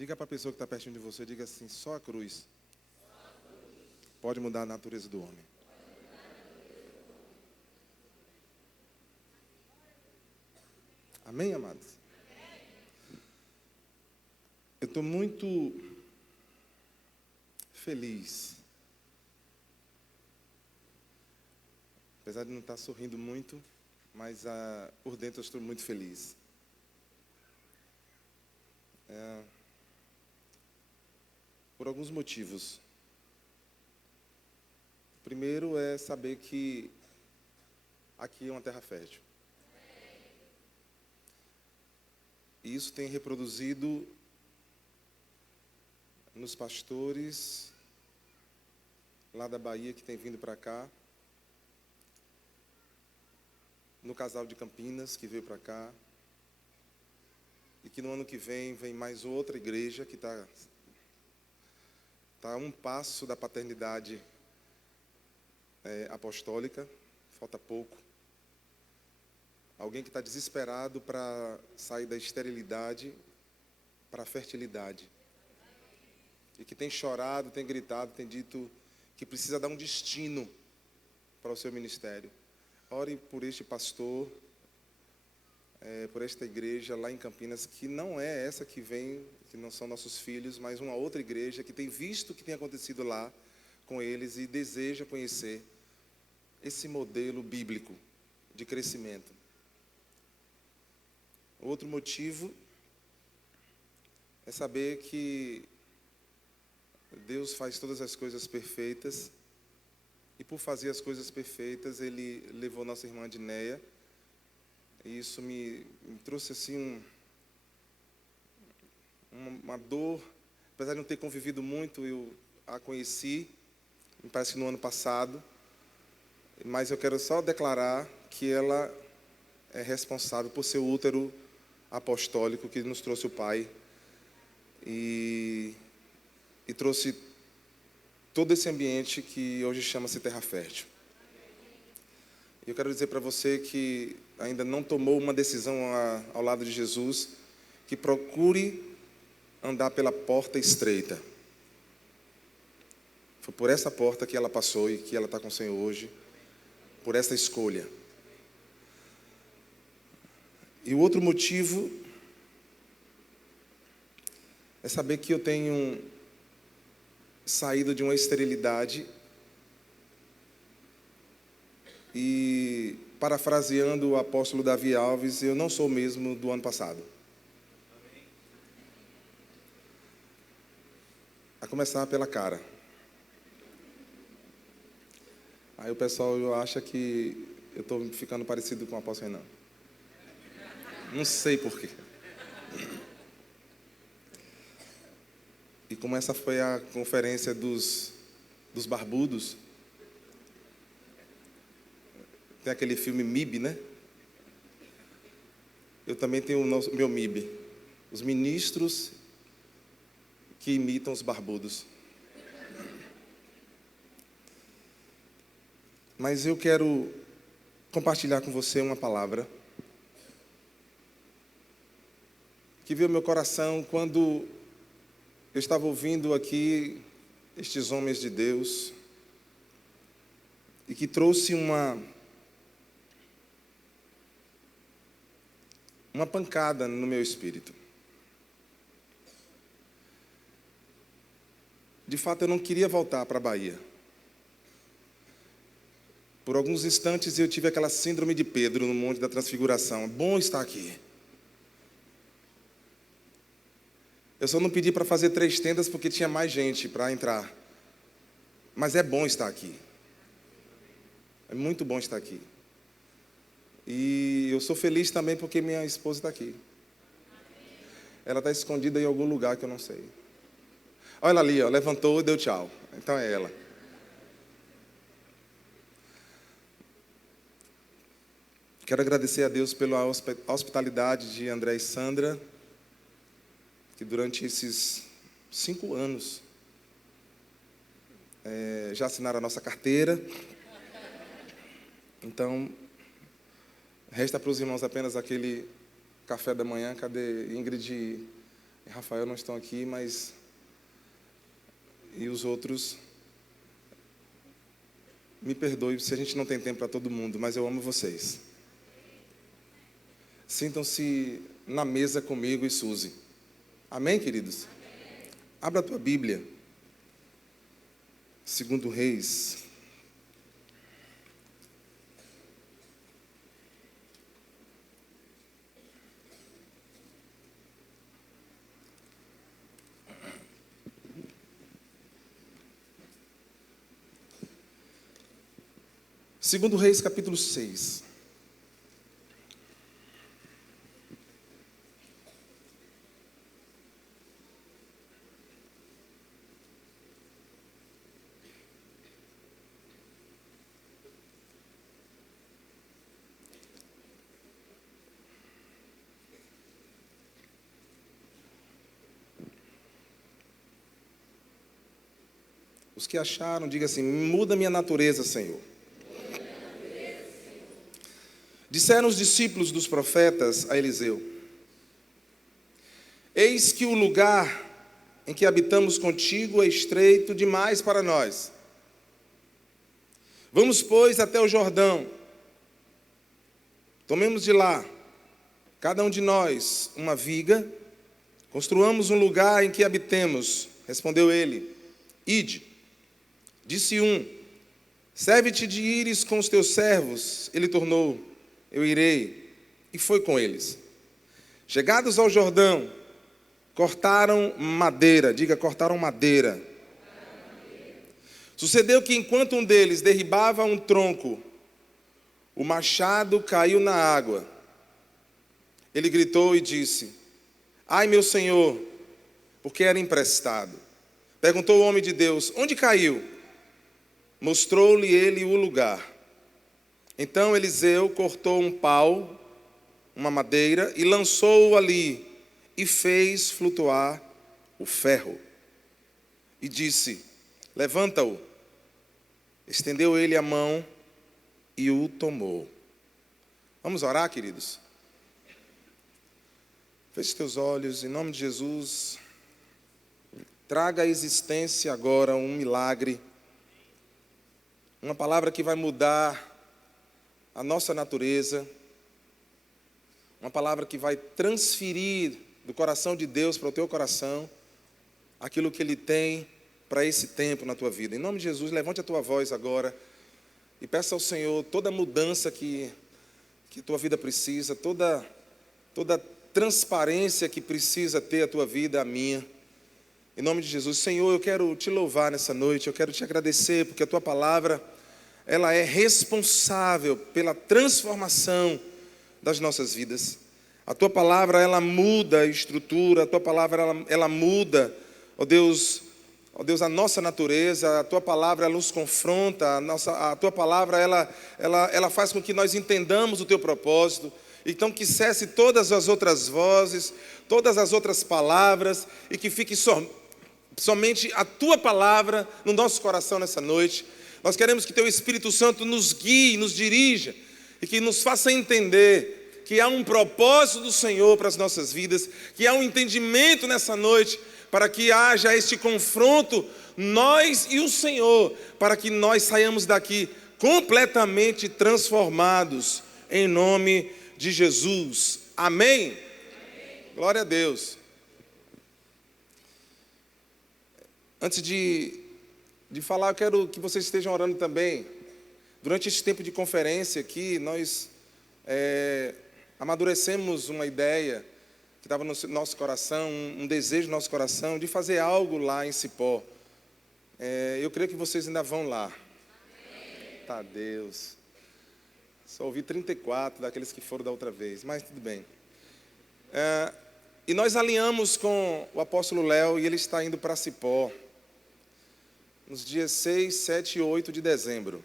Diga para a pessoa que está pertinho de você, diga assim, só a cruz pode mudar a natureza do homem. Amém, amados? Eu estou muito feliz. Apesar de não estar sorrindo muito, mas por dentro eu estou muito feliz. Por alguns motivos. O primeiro é saber que aqui é uma terra fértil. E isso tem reproduzido nos pastores lá da Bahia que tem vindo para cá, no casal de Campinas que veio para cá, e que no ano que vem mais outra igreja que está a um passo da paternidade apostólica, falta pouco. Alguém que está desesperado para sair da esterilidade para a fertilidade. E que tem chorado, tem gritado, tem dito que precisa dar um destino para o seu ministério. Ore por este pastor, por esta igreja lá em Campinas, que não é essa que vem, que não são nossos filhos, mas uma outra igreja que tem visto o que tem acontecido lá com eles e deseja conhecer esse modelo bíblico de crescimento. Outro motivo é saber que Deus faz todas as coisas perfeitas e por fazer as coisas perfeitas Ele levou nossa irmã Dinéia e isso me trouxe assim uma dor. Apesar de não ter convivido muito, eu a conheci, me parece que no ano passado, mas eu quero só declarar que ela é responsável por seu útero apostólico que nos trouxe o Pai e trouxe todo esse ambiente que hoje chama-se Terra Fértil. Eu quero dizer para você que ainda não tomou uma decisão ao lado de Jesus, que procure andar pela porta estreita. Foi por essa porta que ela passou e que ela está com o Senhor hoje, por essa escolha. E o outro motivo é saber que eu tenho saído de uma esterilidade e, parafraseando o apóstolo Davi Alves, eu não sou o mesmo do ano passado. A começar pela cara. Aí o pessoal acha que eu estou ficando parecido com o apóstolo Renan. Não sei porquê. E como essa foi a conferência dos barbudos, tem aquele filme MIB, né? Eu também tenho o meu MIB. Os ministros que imitam os barbudos. Mas eu quero compartilhar com você uma palavra que veio ao meu coração quando eu estava ouvindo aqui estes homens de Deus e que trouxe uma pancada no meu espírito. De fato, eu não queria voltar para a Bahia. Por alguns instantes eu tive aquela síndrome de Pedro no Monte da Transfiguração. É bom estar aqui. Eu só não pedi para fazer 3 tendas porque tinha mais gente para entrar. Mas é bom estar aqui. É muito bom estar aqui. E eu sou feliz também porque minha esposa está aqui. Ela está escondida em algum lugar que eu não sei. Olha ela ali, ó, levantou e deu tchau. Então é ela. Quero agradecer a Deus pela hospitalidade de André e Sandra, que durante esses 5 anos já assinaram a nossa carteira. Então, resta para os irmãos apenas aquele café da manhã. Cadê Ingrid e Rafael não estão aqui, mas... E os outros... Me perdoe se a gente não tem tempo para todo mundo, mas eu amo vocês. Sintam-se na mesa comigo e Suzy. Amém, queridos? Abra a tua Bíblia. 2 Reis. Segundo Reis, capítulo 6. Os que acharam, diga assim: muda minha natureza, Senhor. Disseram os discípulos dos profetas a Eliseu: eis que o lugar em que habitamos contigo é estreito demais para nós. Vamos, pois, até o Jordão. Tomemos de lá, cada um de nós, uma viga, construamos um lugar em que habitemos. Respondeu ele: ide. Disse um: serve-te de ires com os teus servos. Ele tornou: eu irei. E foi com eles. Chegados ao Jordão, cortaram madeira. Diga: cortaram madeira. Sucedeu que enquanto um deles derribava um tronco, o machado caiu na água. Ele gritou e disse: ai, meu senhor, porque era emprestado. Perguntou o homem de Deus: onde caiu? Mostrou-lhe ele o lugar. Então Eliseu cortou um pau, uma madeira, e lançou-o ali, e fez flutuar o ferro. E disse: levanta-o. Estendeu ele a mão e o tomou. Vamos orar, queridos? Feche teus olhos, em nome de Jesus. Traga à existência agora um milagre. Uma palavra que vai mudar a nossa natureza. Uma palavra que vai transferir do coração de Deus para o teu coração aquilo que Ele tem para esse tempo na tua vida. Em nome de Jesus, levante a tua voz agora e peça ao Senhor toda a mudança que a tua vida precisa, toda transparência que precisa ter a tua vida, a minha. Em nome de Jesus, Senhor, eu quero te louvar nessa noite, eu quero te agradecer, porque a tua palavra, ela é responsável pela transformação das nossas vidas. A tua palavra, ela muda a estrutura, a tua palavra, ela muda, ó Deus, a nossa natureza. A tua palavra, ela nos confronta, a tua palavra, ela faz com que nós entendamos o teu propósito. Então que cesse todas as outras vozes, todas as outras palavras, e que fique somente a tua palavra no nosso coração nessa noite. Nós queremos que teu Espírito Santo nos guie, nos dirija, e que nos faça entender que há um propósito do Senhor para as nossas vidas, que há um entendimento nessa noite, para que haja este confronto, nós e o Senhor, para que nós saiamos daqui completamente transformados, em nome de Jesus. Amém? Glória a Deus. Antes de falar, eu quero que vocês estejam orando também. Durante esse tempo de conferência aqui, nós amadurecemos uma ideia que estava no nosso coração, um desejo no nosso coração de fazer algo lá em Cipó. Eu creio que vocês ainda vão lá. Tá, Deus. Só ouvi 34 daqueles que foram da outra vez, mas tudo bem. E nós alinhamos com o apóstolo Léo e ele está indo para Cipó nos dias 6, 7 e 8 de dezembro.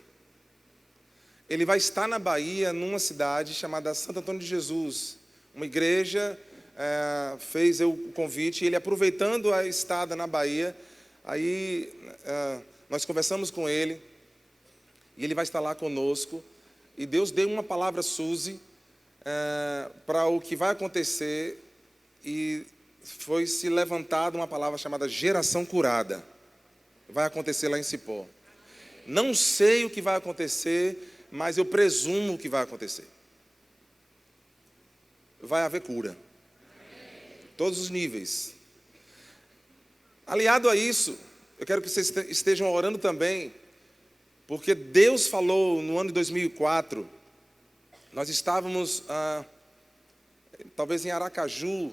Ele vai estar na Bahia, numa cidade chamada Santo Antônio de Jesus. Uma igreja fez o convite, e ele, aproveitando a estada na Bahia, aí nós conversamos com ele, e ele vai estar lá conosco. E Deus deu uma palavra, Suzy, para o que vai acontecer. E foi se levantada uma palavra chamada geração curada. Vai acontecer lá em Cipó. Não sei o que vai acontecer, mas eu presumo o que vai acontecer. Vai haver cura. Todos os níveis. Aliado a isso, eu quero que vocês estejam orando também, porque Deus falou no ano de 2004, nós estávamos, talvez em Aracaju,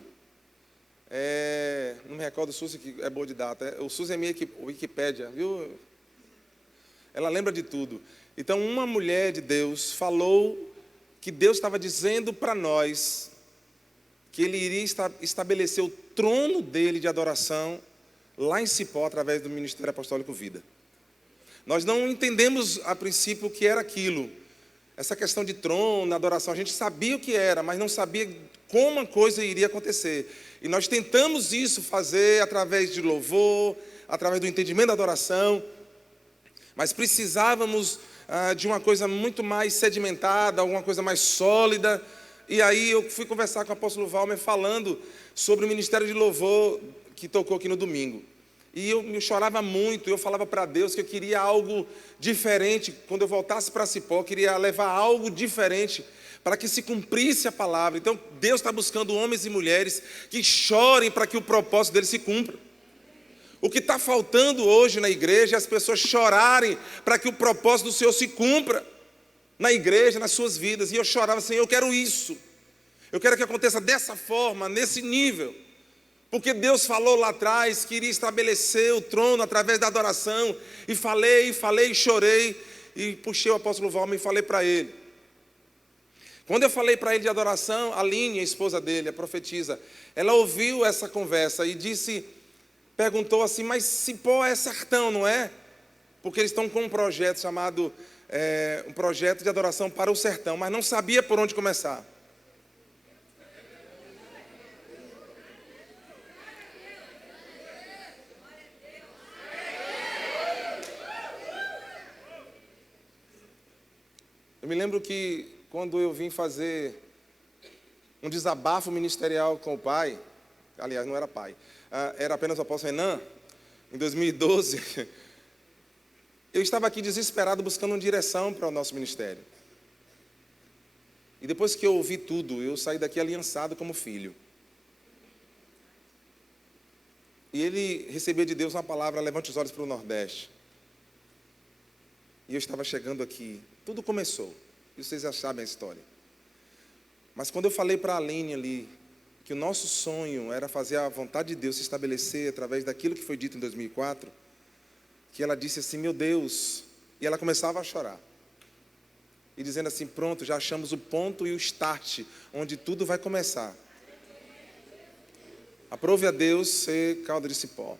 não me recordo, o Suzy que é boa de data, o Suzy é minha Wikipédia, viu? Ela lembra de tudo. Então, uma mulher de Deus falou que Deus estava dizendo para nós que Ele iria estabelecer o trono dele de adoração lá em Cipó, através do Ministério Apostólico Vida. Nós não entendemos a princípio o que era aquilo. Essa questão de trono, adoração, a gente sabia o que era, mas não sabia como a coisa iria acontecer. E nós tentamos isso fazer através de louvor, através do entendimento da adoração, mas precisávamos de uma coisa muito mais sedimentada, alguma coisa mais sólida. E aí eu fui conversar com o apóstolo Valmer falando sobre o ministério de louvor que tocou aqui no domingo. E eu chorava muito, eu falava para Deus que eu queria algo diferente. Quando eu voltasse para Cipó, eu queria levar algo diferente para que se cumprisse a palavra. Então Deus está buscando homens e mulheres que chorem para que o propósito dele se cumpra. O que está faltando hoje na igreja é as pessoas chorarem para que o propósito do Senhor se cumpra na igreja, nas suas vidas. E eu chorava, Senhor, eu quero isso. Eu quero que aconteça dessa forma, nesse nível. Porque Deus falou lá atrás que iria estabelecer o trono através da adoração. E falei, chorei. E puxei o apóstolo Valmer e falei para ele. Quando eu falei para ele de adoração, a Aline, a esposa dele, a profetisa, ela ouviu essa conversa e perguntou assim, mas Cipó é sertão, não é? Porque eles estão com um projeto chamado, um projeto de adoração para o sertão, mas não sabia por onde começar. Eu me lembro que quando eu vim fazer um desabafo ministerial com o pai, aliás, não era pai, era apenas o apóstolo Renan, em 2012, eu estava aqui desesperado buscando uma direção para o nosso ministério. E depois que eu ouvi tudo, eu saí daqui aliançado como filho. E ele recebeu de Deus uma palavra, levante os olhos para o Nordeste. E eu estava chegando aqui, tudo começou, e vocês já sabem a história. Mas quando eu falei para a Aline ali, que o nosso sonho era fazer a vontade de Deus se estabelecer através daquilo que foi dito em 2004, que ela disse assim, meu Deus, e ela começava a chorar. E dizendo assim, pronto, já achamos o ponto e o start, onde tudo vai começar. Aprove a Deus ser caldo de cipó.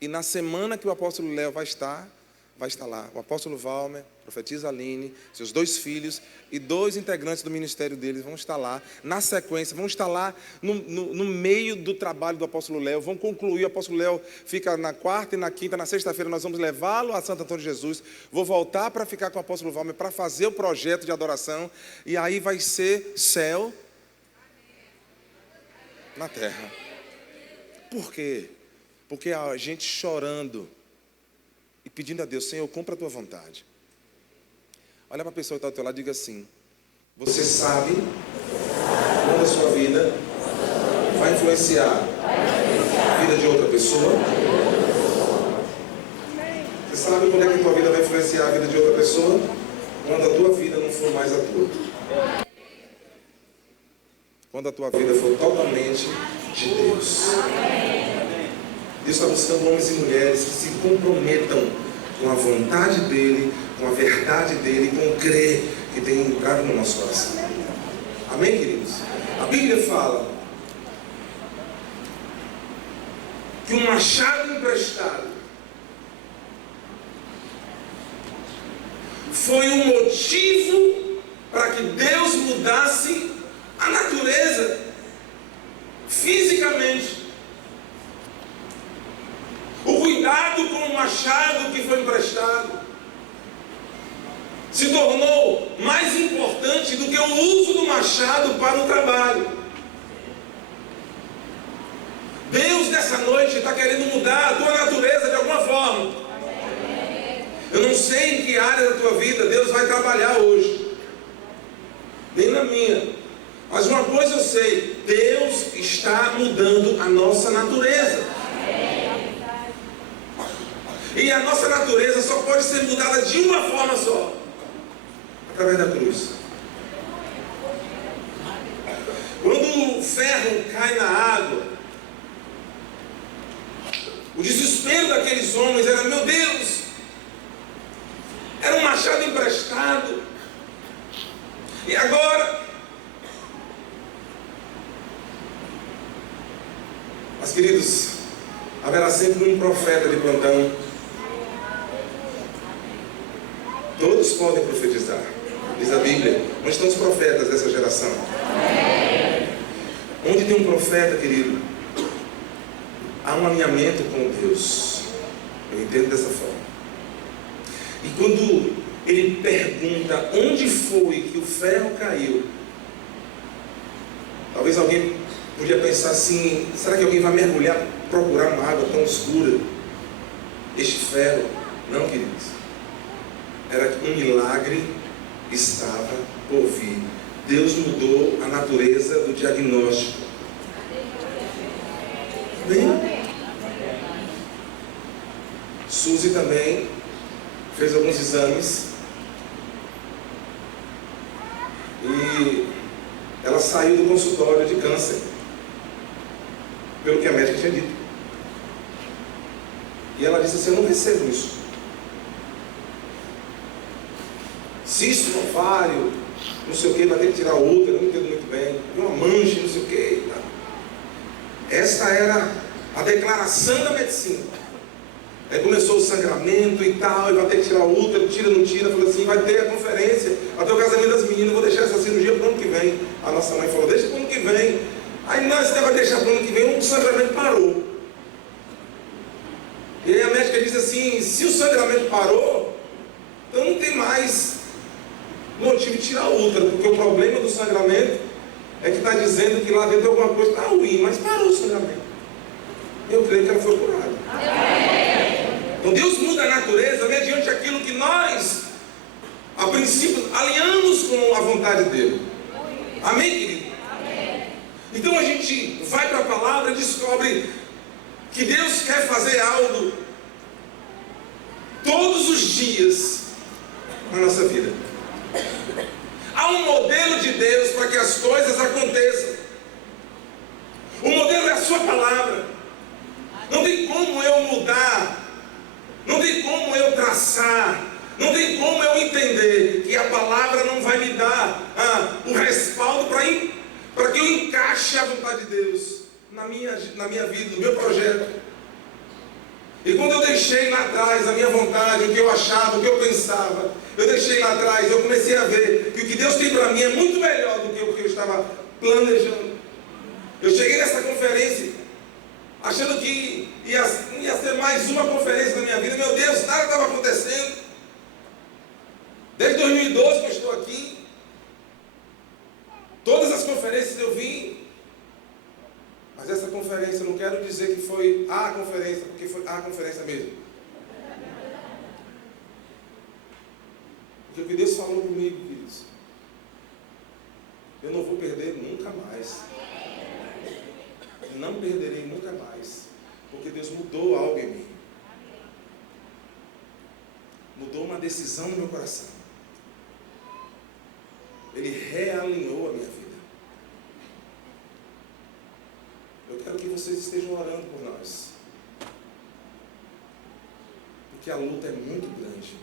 E na semana que o apóstolo Léo vai estar lá, o apóstolo Valmer, a profetisa Aline, seus 2 filhos e 2 integrantes do ministério deles vão estar lá, na sequência, vão estar lá no meio do trabalho do apóstolo Léo, vão concluir, o apóstolo Léo fica na quarta e na quinta, na sexta-feira nós vamos levá-lo a Santo Antônio de Jesus, vou voltar para ficar com o apóstolo Valmer para fazer o projeto de adoração, e aí vai ser céu na terra. Por quê? Porque a gente chorando e pedindo a Deus, Senhor, cumpra a tua vontade. Olha para a pessoa que está ao teu lado e diga assim, você sabe quando a sua vida vai influenciar a vida de outra pessoa? Você sabe quando é que a tua vida vai influenciar a vida de outra pessoa? Quando a tua vida não for mais a tua. Quando a tua vida for totalmente de Deus. Deus está buscando homens e mulheres que se comprometam com a vontade dEle, com a verdade dEle, com o crer que tem entrado no nosso coração. Amém, queridos? A Bíblia fala que um machado emprestado foi um motivo para que Deus mudasse a natureza fisicamente. O cuidado com o machado que foi emprestado se tornou mais importante do que o uso do machado para o trabalho. nessa noite está querendo mudar a tua natureza de alguma forma. Eu não sei em que área da tua vida Deus vai trabalhar hoje, nem na minha. Mas uma coisa eu sei, Deus está mudando a nossa natureza. E a nossa natureza só pode ser mudada de uma forma só, através da cruz. Quando o ferro cai na água, o desespero daqueles homens era: meu Deus, era um machado emprestado, e agora? Mas, queridos, haverá sempre um profeta de plantão. Todos podem profetizar, diz a Bíblia. Onde estão os profetas dessa geração? Onde tem um profeta, querido, há um alinhamento com Deus. Eu entendo dessa forma. E quando ele pergunta onde foi que o ferro caiu, talvez alguém podia pensar assim: será que alguém vai mergulhar, procurar uma água tão escura? Este ferro, não, queridos, era que um milagre estava por vir. Deus mudou a natureza do diagnóstico. Bem, Suzy também fez alguns exames e ela saiu do consultório de câncer, pelo que a médica tinha dito. E ela disse assim: eu não recebo isso. Cisto no ovário, não sei o que, vai ter que tirar outra, não entendo muito bem, uma mancha, não sei o que. Esta era a declaração da medicina. Aí começou o sangramento e tal, e vai ter que tirar outra, tira, não tira. Falou assim: vai ter a conferência, até o casamento das meninas, vou deixar essa cirurgia para o ano que vem. A nossa mãe falou: deixa para o ano que vem. Aí nós vai deixar para o ano que vem, o sangramento parou. E aí a médica disse assim: se o sangramento parou, então não tem mais motivo de tirar outra, porque o problema do sangramento é que está dizendo que lá dentro alguma coisa está ruim, mas parou o sangramento. Eu creio que ela foi curada. Então Deus muda a natureza mediante aquilo que nós, a princípio, alinhamos com a vontade dele. Amém, querido? Então a gente vai para a palavra e descobre que Deus quer fazer algo todos os dias na nossa vida. Há um modelo de Deus para que as coisas aconteçam. O modelo é a sua palavra. Não tem como eu mudar, não tem como eu traçar, não tem como eu entender que a palavra não vai me dar o respaldo para que eu encaixe a vontade de Deus na minha vida, no meu projeto. E quando eu deixei lá atrás a minha vontade, o que eu achava, o que eu pensava, eu deixei lá atrás, eu comecei a ver que o que Deus tem para mim é muito melhor do que o que eu estava planejando. Eu cheguei nessa conferência achando que ia ser mais uma conferência na minha vida. Meu Deus, nada estava acontecendo. Desde 2012 que eu estou aqui, todas as conferências eu vim. Mas essa conferência, eu não quero dizer que foi a conferência, porque foi a conferência mesmo. Porque o que Deus falou comigo, queridos, eu não vou perder nunca mais. Não perderei nunca mais. Porque Deus mudou algo em mim. Mudou uma decisão no meu coração. Ele realinhou a minha vida. Eu quero que vocês estejam orando por nós. Porque a luta é muito grande.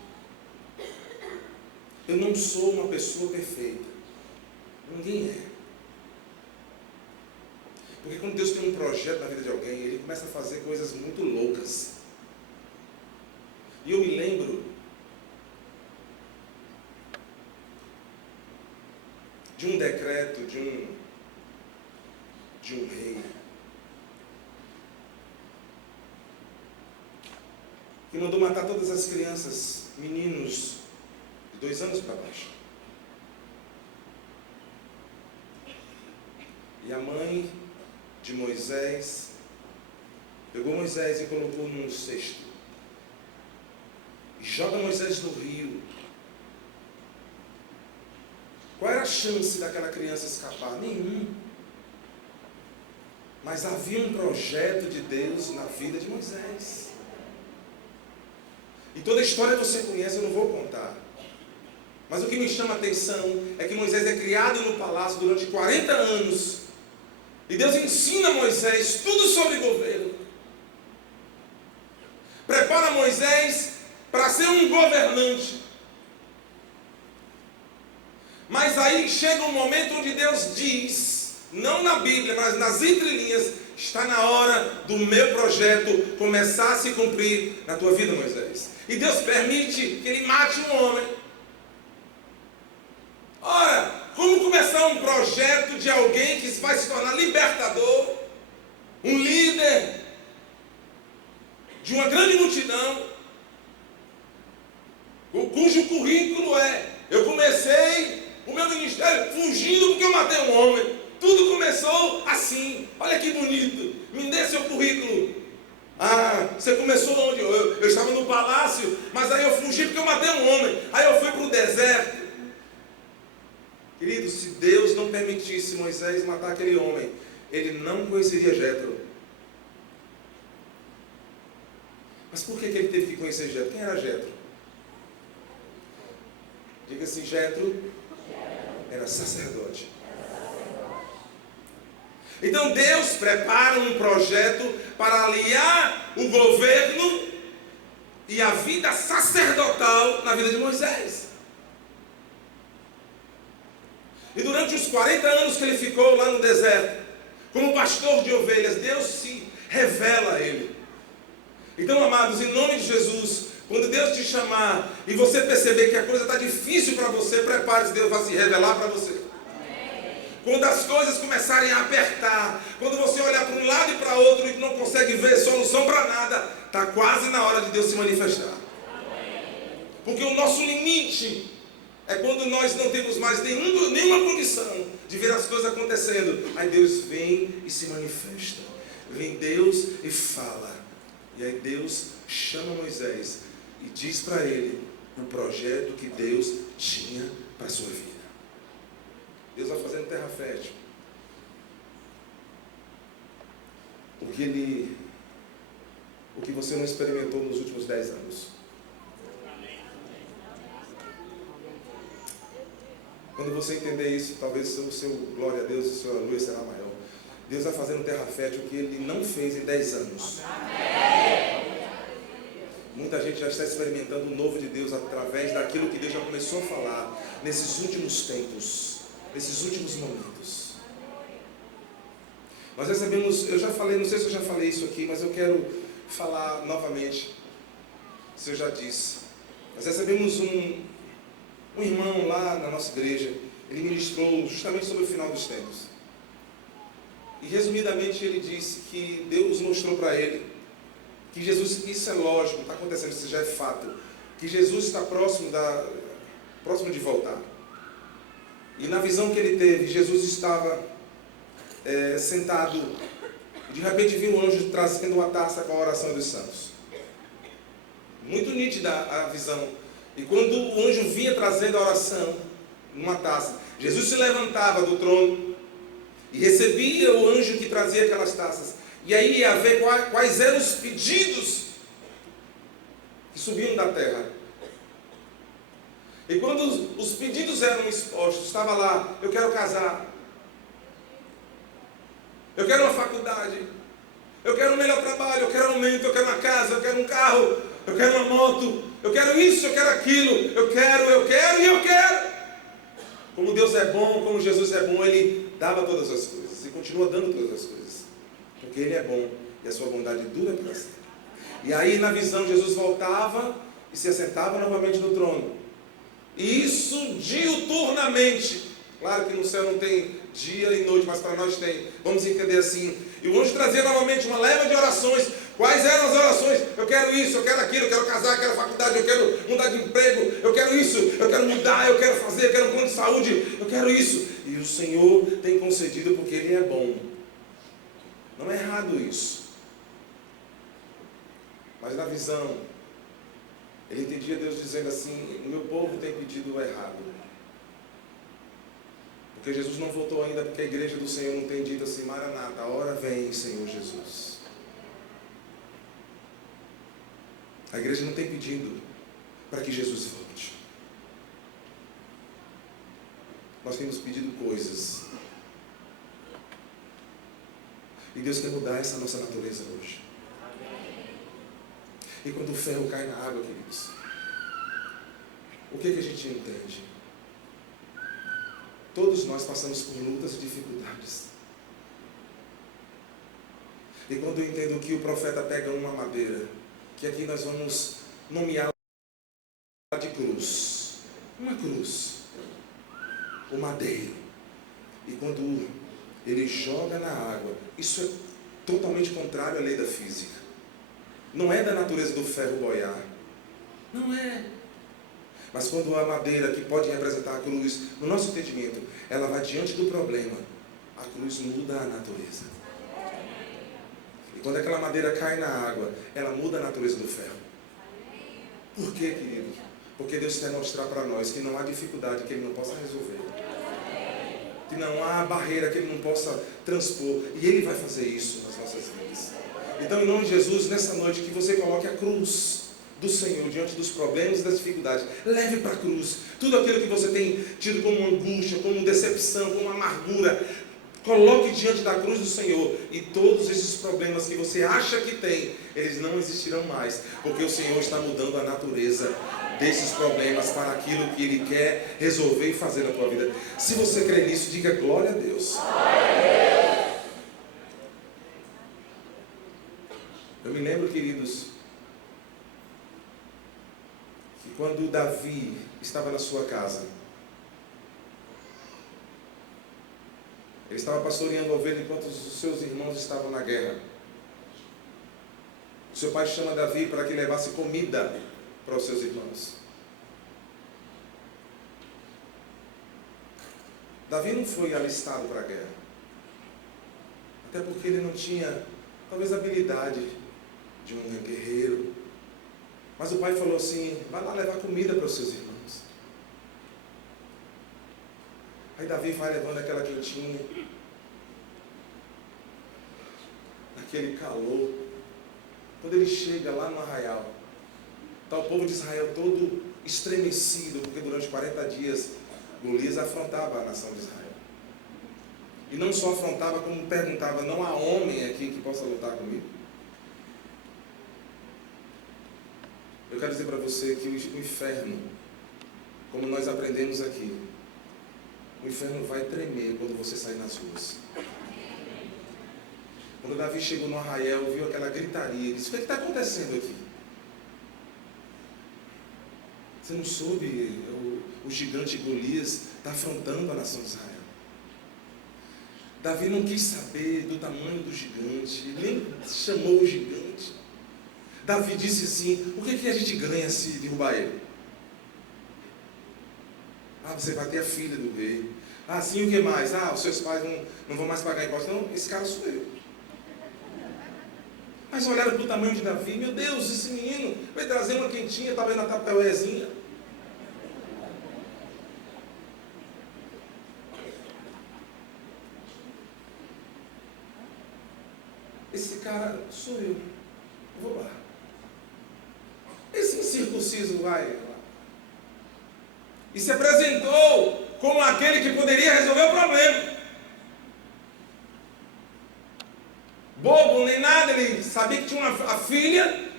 Eu não sou uma pessoa perfeita. Ninguém é. Porque quando Deus tem um projeto na vida de alguém, Ele começa a fazer coisas muito loucas. E eu me lembro de um decreto de um rei que mandou matar todas as crianças, meninos de 2 anos para baixo. E a mãe de Moisés pegou Moisés e colocou num cesto. E joga Moisés no rio. Qual era a chance daquela criança escapar? Nenhum. Mas havia um projeto de Deus na vida de Moisés. E toda a história você conhece, eu não vou contar. Mas o que me chama a atenção é que Moisés é criado no palácio durante 40 anos. E Deus ensina a Moisés tudo sobre governo. Prepara Moisés para ser um governante. Mas aí chega um momento onde Deus diz, não na Bíblia, mas nas entrelinhas, está na hora do meu projeto começar a se cumprir na tua vida, Moisés. E Deus permite que ele mate um homem. Ora, como começar um projeto de alguém que vai se tornar libertador, um líder de uma grande multidão, cujo currículo é: eu comecei o meu ministério fugindo porque eu matei um homem. Tudo começou assim. Olha que bonito. Me dê seu currículo. Ah, você começou onde? Eu estava no palácio, mas aí eu fugi porque eu matei um homem. Aí eu fui para o deserto. Querido, se Deus não permitisse Moisés matar aquele homem, ele não conheceria Jétro. Mas por que ele teve que conhecer Jétro? Quem era Jétro? Diga assim: Jétro era sacerdote. Então Deus prepara um projeto para aliar o governo e a vida sacerdotal na vida de Moisés. E durante os 40 anos que ele ficou lá no deserto, como pastor de ovelhas, Deus se revela a ele. Então, amados, em nome de Jesus, quando Deus te chamar e você perceber que a coisa está difícil para você, prepare-se, Deus vai se revelar para você. Quando as coisas começarem a apertar, quando você olhar para um lado e para outro e não consegue ver solução para nada, está quase na hora de Deus se manifestar. Porque o nosso limite é quando nós não temos mais nenhuma condição de ver as coisas acontecendo. Aí Deus vem e se manifesta. Vem Deus e fala. E aí Deus chama Moisés e diz para ele o projeto que Deus tinha para a sua vida. Deus vai fazendo terra fértil. O que você não experimentou nos últimos 10 anos. Quando você entender isso, talvez o seu glória a Deus e a sua luz será maior. Deus vai fazendo terra fértil o que Ele não fez em 10 anos. Muita gente já está experimentando o novo de Deus através daquilo que Deus já começou a falar nesses últimos tempos, nesses últimos momentos. Nós recebemos, eu já falei, não sei se eu já falei isso aqui, mas eu quero falar novamente, se eu já disse. Nós recebemos um irmão lá na nossa igreja, ele ministrou justamente sobre o final dos tempos. E resumidamente ele disse que Deus mostrou para ele que Jesus, isso é lógico, está acontecendo, isso já é fato, que Jesus está próximo de voltar. E na visão que ele teve, Jesus estava sentado, e de repente viu um anjo trazendo uma taça com a oração dos santos. Muito nítida a visão. E quando o anjo vinha trazendo a oração numa taça, Jesus se levantava do trono e recebia o anjo que trazia aquelas taças. E aí ia ver quais eram os pedidos que subiam da terra. E quando os pedidos eram expostos, estava lá: eu quero casar, eu quero uma faculdade, eu quero um melhor trabalho, eu quero um aumento, eu quero uma casa, eu quero um carro, eu quero uma moto, eu quero isso, eu quero aquilo, eu quero e eu quero. Como Deus é bom, como Jesus é bom, Ele dava todas as coisas e continua dando todas as coisas. Porque Ele é bom e a sua bondade dura para sempre. E aí na visão Jesus voltava e se assentava novamente no trono. E isso diuturnamente. Claro que no céu não tem dia e noite, mas para nós tem. Vamos entender assim. E o anjo trazia novamente uma leva de orações. Quais eram as orações? Eu quero isso, eu quero aquilo, eu quero casar, eu quero faculdade, eu quero mudar de emprego, eu quero isso, eu quero mudar, eu quero fazer, eu quero um plano de saúde, eu quero isso. E o Senhor tem concedido porque Ele é bom. Não é errado isso. Mas na visão, ele entendia Deus dizendo assim: o meu povo tem pedido o errado. Porque Jesus não voltou ainda, porque a igreja do Senhor não tem dito assim: Maranata, a hora vem, Senhor Jesus. A igreja não tem pedido para que Jesus volte. Nós temos pedido coisas. E Deus quer mudar essa nossa natureza hoje. E quando o ferro cai na água, queridos, o que a gente entende? Todos nós passamos por lutas e dificuldades. E quando eu entendo que o profeta pega uma madeira, que aqui nós vamos nomeá-la de cruz. Uma cruz. O madeiro. E quando ele joga na água, isso é totalmente contrário à lei da física. Não é da natureza do ferro boiar. Não é. Mas quando a madeira, que pode representar a cruz, no nosso entendimento, ela vai diante do problema, a cruz muda a natureza. E quando aquela madeira cai na água, ela muda a natureza do ferro. Por quê, querido? Porque Deus quer mostrar para nós que não há dificuldade que Ele não possa resolver. Que não há barreira que Ele não possa transpor. E Ele vai fazer isso nas nossas vidas. Então, em nome de Jesus, nessa noite, que você coloque a cruz do Senhor diante dos problemas e das dificuldades. Leve para a cruz tudo aquilo que você tem tido como angústia, como decepção, como amargura. Coloque diante da cruz do Senhor. E todos esses problemas que você acha que tem, eles não existirão mais. Porque o Senhor está mudando a natureza desses problemas para aquilo que Ele quer resolver e fazer na tua vida. Se você crê nisso, diga glória a Deus. Eu me lembro, queridos, que quando Davi estava na sua casa, ele estava pastoreando a ovelha enquanto os seus irmãos estavam na guerra. O seu pai chama Davi para que levasse comida para os seus irmãos. Davi não foi alistado para a guerra. Até porque ele não tinha, talvez, habilidade de um guerreiro. Mas o pai falou assim: vai lá levar comida para os seus irmãos. Aí Davi vai levando aquela quentinha, naquele calor. Quando ele chega lá no arraial, está o povo de Israel todo estremecido, porque durante 40 dias Golias afrontava a nação de Israel. E não só afrontava, como perguntava: não há homem aqui que possa lutar comigo? Eu quero dizer para você que o inferno, como nós aprendemos aqui, o inferno vai tremer quando você sair nas ruas. Quando Davi chegou no arraial, viu aquela gritaria, disse: o que está acontecendo aqui? Você não soube? O gigante Golias está afrontando a nação de Israel. Davi não quis saber do tamanho do gigante, nem chamou o gigante. Davi disse assim: o que a gente ganha se derrubar ele? Ah, você vai ter a filha do rei. Ah, sim, o que mais? Ah, os seus pais não vão mais pagar imposto. Não, esse cara sou eu. Mas olharam para o tamanho de Davi: meu Deus, esse menino vai trazer uma quentinha, estava aí na tapauézinha. Esse cara sou eu. Vou lá. Esse incircunciso vai lá. E se apresentou como aquele que poderia resolver o problema. Bobo, nem nada, ele sabia que tinha a filha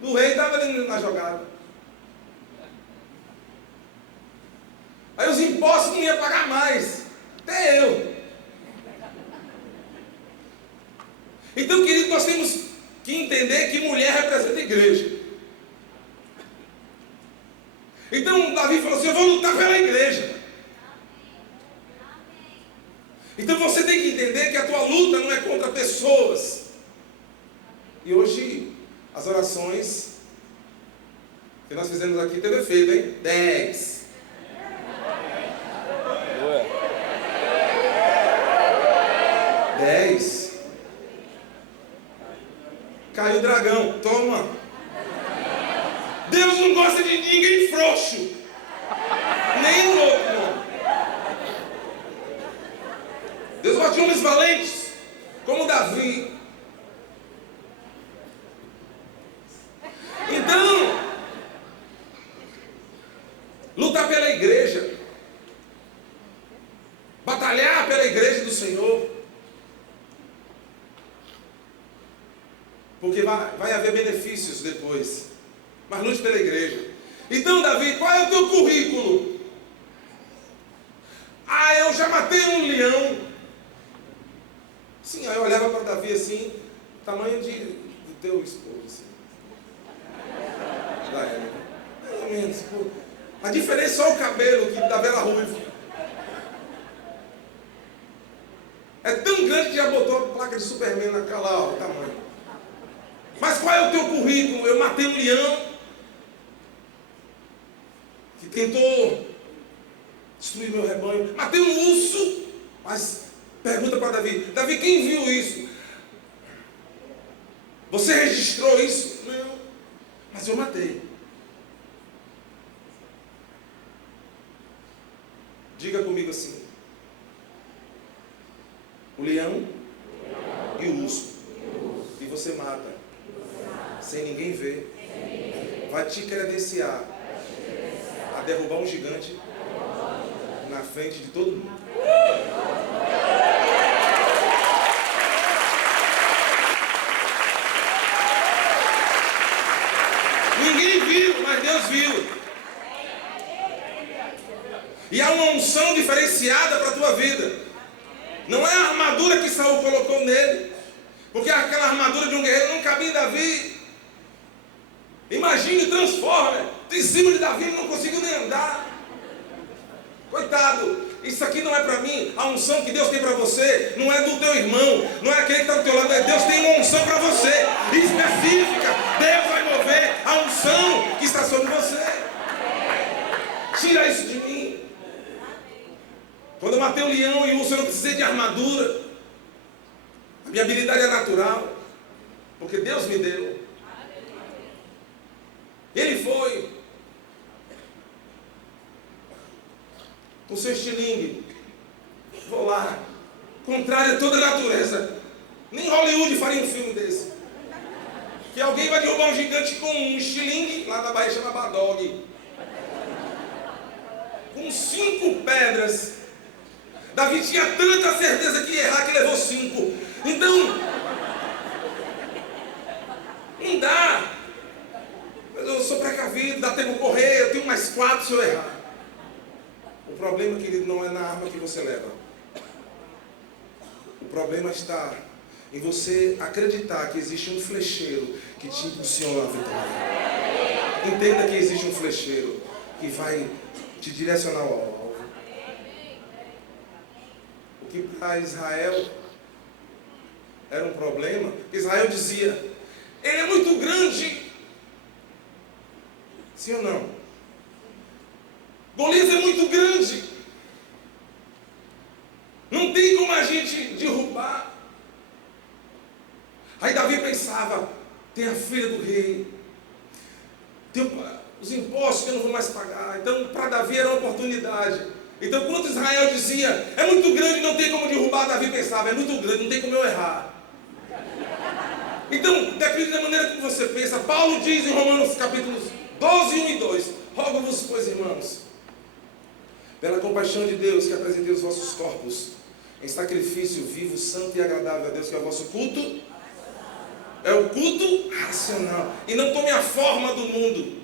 do rei, estava ali na jogada. Aí os impostos não iam pagar mais, até eu. Então, querido, nós temos que entender que mulher representa a igreja. Então Davi falou assim: eu vou lutar pela igreja. Então você tem que entender que a tua luta não é contra pessoas. E hoje as orações que nós fizemos aqui teve efeito, hein? 10. Caiu o dragão, toma. Deus não gosta de ninguém frouxo. Nem louco, não. Deus gosta de homens valentes, como Davi. Então, lutar pela igreja, batalhar pela igreja do Senhor, porque vai haver benefícios depois, mas lute pela igreja. Então, Davi, qual é o teu currículo? Ah, eu já matei um leão. Sim, aí eu olhava para Davi assim, tamanho do teu esposo, assim. Já era, mais ou menos. A diferença é só o cabelo, que Davi era ruivo. É tão grande que já botou a placa de Superman naquela, ó, o tamanho. Mas qual é o teu currículo? Eu matei um leão que tentou destruir meu rebanho. Matei um urso. Mas pergunta para Davi: Davi, quem viu isso? Você registrou isso? Não. Mas eu matei. Diga comigo assim: o leão e o urso. E você mata. Sem ninguém ver. Vai te credenciar a derrubar um gigante na frente de todo mundo. Ninguém viu, mas Deus viu. E há uma unção diferenciada para a tua vida. Não é a armadura que Saul colocou nele, porque aquela armadura de um guerreiro não cabia em Davi. Imagine o Transformer em cima de Davi, ele não conseguiu nem andar. Coitado, isso aqui não é para mim. A unção que Deus tem para você não é do teu irmão, não é aquele que está do teu lado, é Deus tem uma unção para você, específica. Deus vai mover a unção que está sobre você. Tira isso de mim. Quando eu matei o leão e o urso, eu não precisei de armadura. A minha habilidade é natural, porque Deus me deu. Ele foi com seu estilingue. Vou lá, contrário a toda a natureza. Nem Hollywood faria um filme desse. Que alguém vai derrubar um gigante com um estilingue, lá na Bahia chama Badog, com 5 pedras. Davi tinha tanta certeza que ia errar que levou 5. Então, não dá. Mas eu sou precavido, dá tempo de correr, eu tenho mais 4 se eu errar. O problema, querido, não é na arma que você leva. O problema está em você acreditar que existe um flecheiro que te impulsiona à vitória. Entenda que existe um flecheiro que vai te direcionar ao alvo. O que para Israel era um problema, Israel dizia: ele é muito grande. Sim ou não? Golias é muito grande. Não tem como a gente derrubar. Aí Davi pensava: tem a filha do rei, tem os impostos que eu não vou mais pagar. Então para Davi era uma oportunidade. Então quando Israel dizia: é muito grande, não tem como derrubar, Davi pensava: é muito grande, não tem como eu errar. Então, depende da maneira que você pensa. Paulo diz em Romanos capítulos 12, 1 e 2: rogo-vos, pois, irmãos, pela compaixão de Deus, que apresentei os vossos corpos em sacrifício vivo, santo e agradável a Deus, que é o vosso culto. É o culto racional. E não tome a forma do mundo,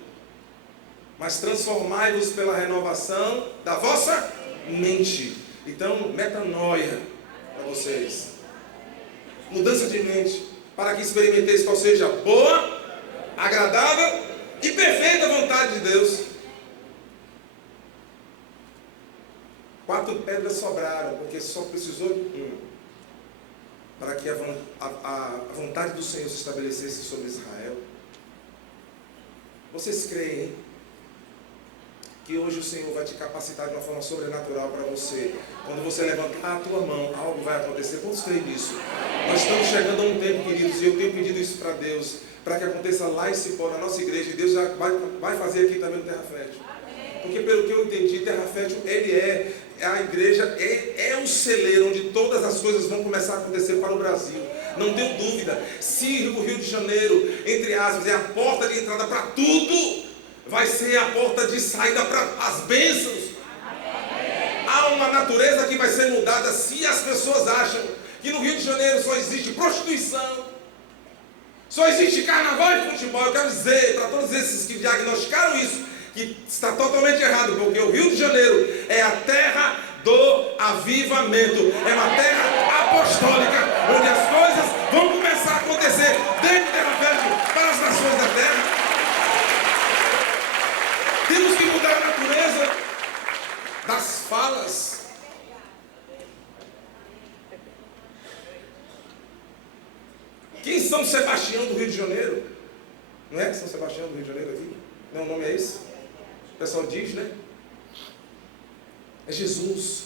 mas transformai-vos pela renovação da vossa mente. Então, metanoia para vocês. Mudança de mente, para que experimenteis qual seja a boa, agradável e perfeita vontade de Deus. 4 pedras sobraram, porque só precisou de 1, para que a vontade do Senhor se estabelecesse sobre Israel. Vocês creem que hoje o Senhor vai te capacitar de uma forma sobrenatural para você? Quando você levantar a tua mão, algo vai acontecer. Quantos creem nisso? Nós estamos chegando a um tempo, queridos, isso, e eu tenho pedido isso para Deus, para que aconteça lá em Cipó, na nossa igreja, e Deus já vai fazer aqui também no Terra Fértil. Porque pelo que eu entendi, Terra Fértil, ele é a igreja, é o celeiro onde todas as coisas vão começar a acontecer para o Brasil. Não tenho dúvida, se o Rio de Janeiro, entre aspas, é a porta de entrada para tudo, vai ser a porta de saída para as bênçãos. Há uma natureza que vai ser mudada se as pessoas acham que no Rio de Janeiro só existe prostituição, só existe carnaval e futebol. Eu quero dizer para todos esses que diagnosticaram isso, que está totalmente errado, porque o Rio de Janeiro é a terra do avivamento, é uma terra apostólica, onde as coisas vão começar a acontecer desde Terra Fértil para as nações da terra. Temos que mudar a natureza das falas. Quem São Sebastião do Rio de Janeiro? Não é São Sebastião do Rio de Janeiro aqui? Não, o nome é esse? O pessoal diz, né? É Jesus,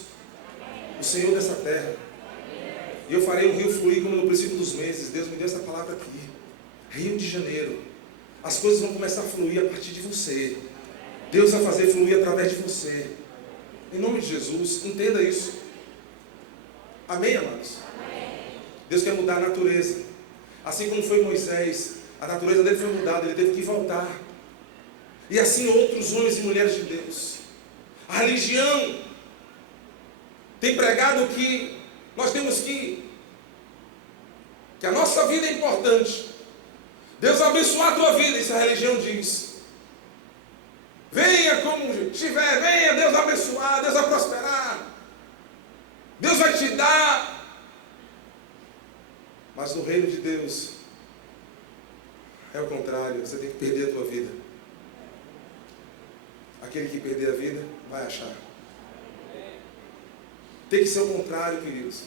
o Senhor dessa terra. E eu farei um rio fluir como no princípio dos meses. Deus me deu essa palavra aqui. Rio de Janeiro. As coisas vão começar a fluir a partir de você. Deus vai fazer fluir através de você. Em nome de Jesus, entenda isso. Amém, amados? Amém. Deus quer mudar a natureza. Assim como foi Moisés, a natureza dele foi mudada, ele teve que voltar. E assim outros homens e mulheres de Deus. A religião tem pregado que nós temos que a nossa vida é importante. Deus abençoar a tua vida, isso a religião diz. Venha como estiver, venha, Deus abençoar, Deus vai prosperar, Deus vai te dar. Mas no reino de Deus é o contrário, você tem que perder a tua vida. Aquele que perder a vida vai achar. Tem que ser o contrário, queridos.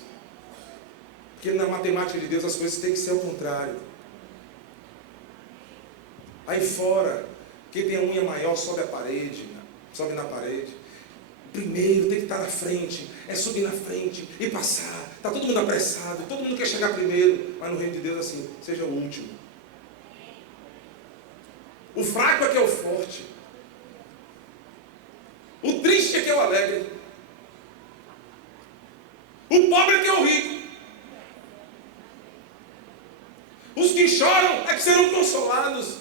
Porque na matemática de Deus as coisas têm que ser o contrário. Aí fora, quem tem a unha maior sobe a parede, sobe na parede. Primeiro tem que estar na frente, é subir na frente e passar. Está todo mundo apressado, todo mundo quer chegar primeiro. Mas no reino de Deus assim, seja o último. O fraco é que é o forte. O triste é que é o alegre. O pobre é que é o rico. Os que choram é que serão consolados.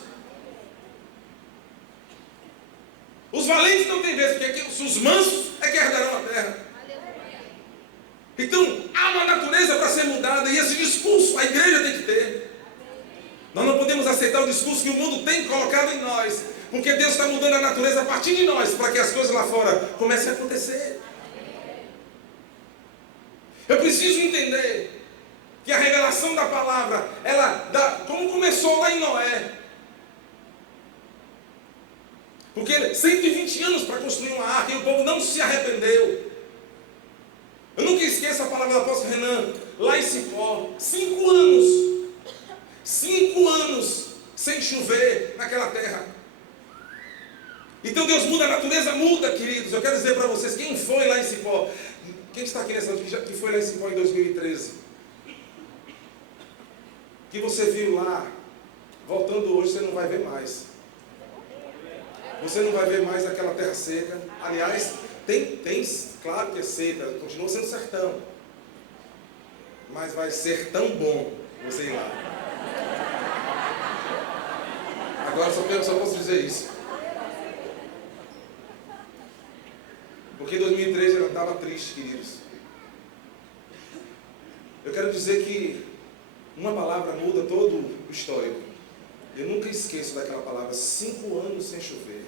Os valentes não têm vez, porque os mansos é que herdarão a terra. Então, há uma natureza para ser mudada, e esse discurso a igreja tem que ter. Nós não podemos aceitar o discurso que o mundo tem colocado em nós, porque Deus está mudando a natureza a partir de nós, para que as coisas lá fora comecem a acontecer. Eu preciso entender que a revelação da palavra, como começou lá em Noé. Porque 120 anos para construir uma arca e o povo não se arrependeu. Eu nunca esqueço a palavra do apóstolo Renan, lá em Cipó. 5 anos. 5 anos sem chover naquela terra. Então Deus muda a natureza, muda, queridos. Eu quero dizer para vocês, quem foi lá em Cipó? Quem está aqui nessa noite que foi lá em Cipó em 2013? Que você viu lá, voltando hoje, você não vai ver mais. Você não vai ver mais aquela terra seca. Aliás, tem, claro que é seca, continua sendo sertão. Mas vai ser tão bom você ir lá. Agora só posso dizer isso. Porque 2013 eu estava triste, queridos. Eu quero dizer que uma palavra muda todo o histórico. Eu nunca esqueço daquela palavra, 5 anos sem chover.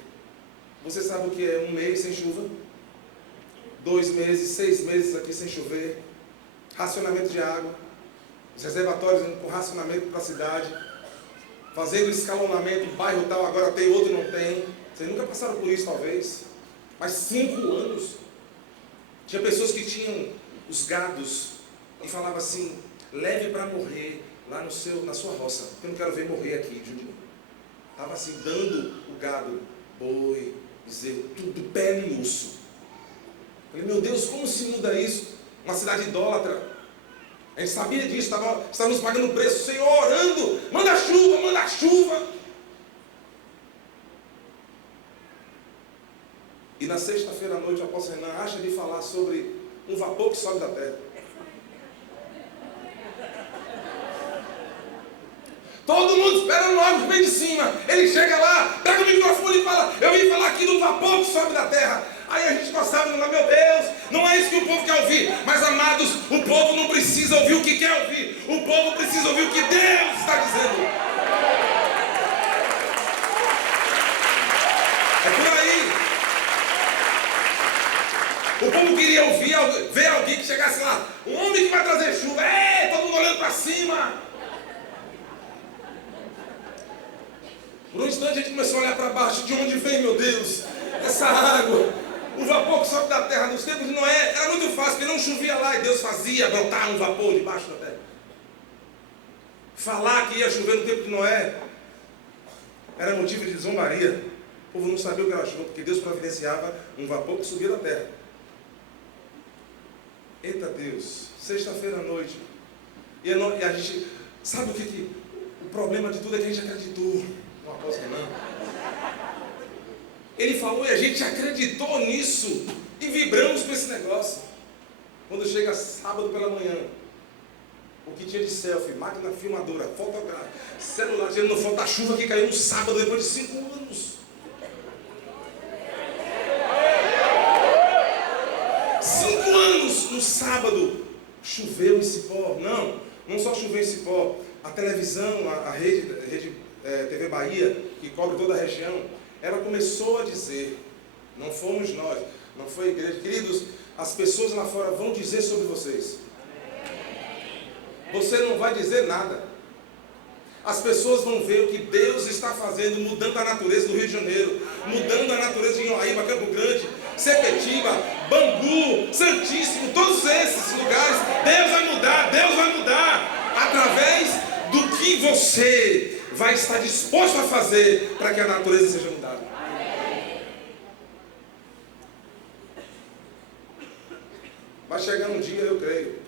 Você sabe o que é 1 mês sem chuva? 2 meses, 6 meses aqui sem chover. Racionamento de água. Os reservatórios com racionamento para a cidade. Fazendo escalonamento, bairro tal, agora tem, outro não tem. Vocês nunca passaram por isso, talvez. Mas 5 anos. Tinha pessoas que tinham os gados e falavam assim, leve para morrer lá na sua roça, porque eu não quero ver morrer aqui, Júnior. Estava assim, dando o gado, boi, bezerro, tudo, pele e osso. Falei, meu Deus, como se muda isso? Uma cidade idólatra. A gente sabia disso, estávamos pagando o preço, o Senhor orando, manda chuva, manda chuva. E na sexta-feira à noite o apóstolo Renan acha de falar sobre um vapor que sobe da terra. Todo mundo esperando logo bem de cima. Ele chega lá, pega o microfone e fala: eu vim falar aqui do vapor que sobe da terra. Aí a gente gostava, meu Deus, não é isso que o povo quer ouvir. Mas amados, o povo não precisa ouvir o que quer ouvir. O povo precisa ouvir o que Deus está dizendo. É por aí. O povo queria ver alguém que chegasse lá, um homem que vai trazer chuva. Ei, todo mundo olhando para cima. Por um instante a gente começou a olhar para baixo. De onde vem, meu Deus, essa água? O vapor que sobe da terra. Nos tempos de Noé era muito fácil, porque não chovia lá e Deus fazia brotar um vapor debaixo da terra. Falar que ia chover no tempo de Noé era motivo de zombaria. O povo não sabia o que era chuva, porque Deus providenciava um vapor que subia da terra. Eita Deus, sexta-feira à noite. E a gente, sabe o problema de tudo é que a gente acreditou. Não apóstolo não. Ele falou e a gente acreditou nisso. E vibramos com esse negócio. Quando chega sábado pela manhã, o que tinha de selfie, máquina filmadora, fotográfica, celular, tirando foto da chuva que caiu no sábado depois de 5 anos. 5 anos no sábado, choveu em Cipó. Não só choveu em Cipó. A televisão, a rede TV Bahia, que cobre toda a região, ela começou a dizer, não fomos nós, não foi a igreja. Queridos, as pessoas lá fora vão dizer sobre vocês. Você não vai dizer nada. As pessoas vão ver o que Deus está fazendo, mudando a natureza do Rio de Janeiro, mudando a natureza de Inoaíba, Campo Grande, Sepetiba, Bangu, Santíssimo, todos esses lugares. Deus vai mudar através do que você vai estar disposto a fazer para que a natureza seja mudada. Vai chegar um dia, eu creio,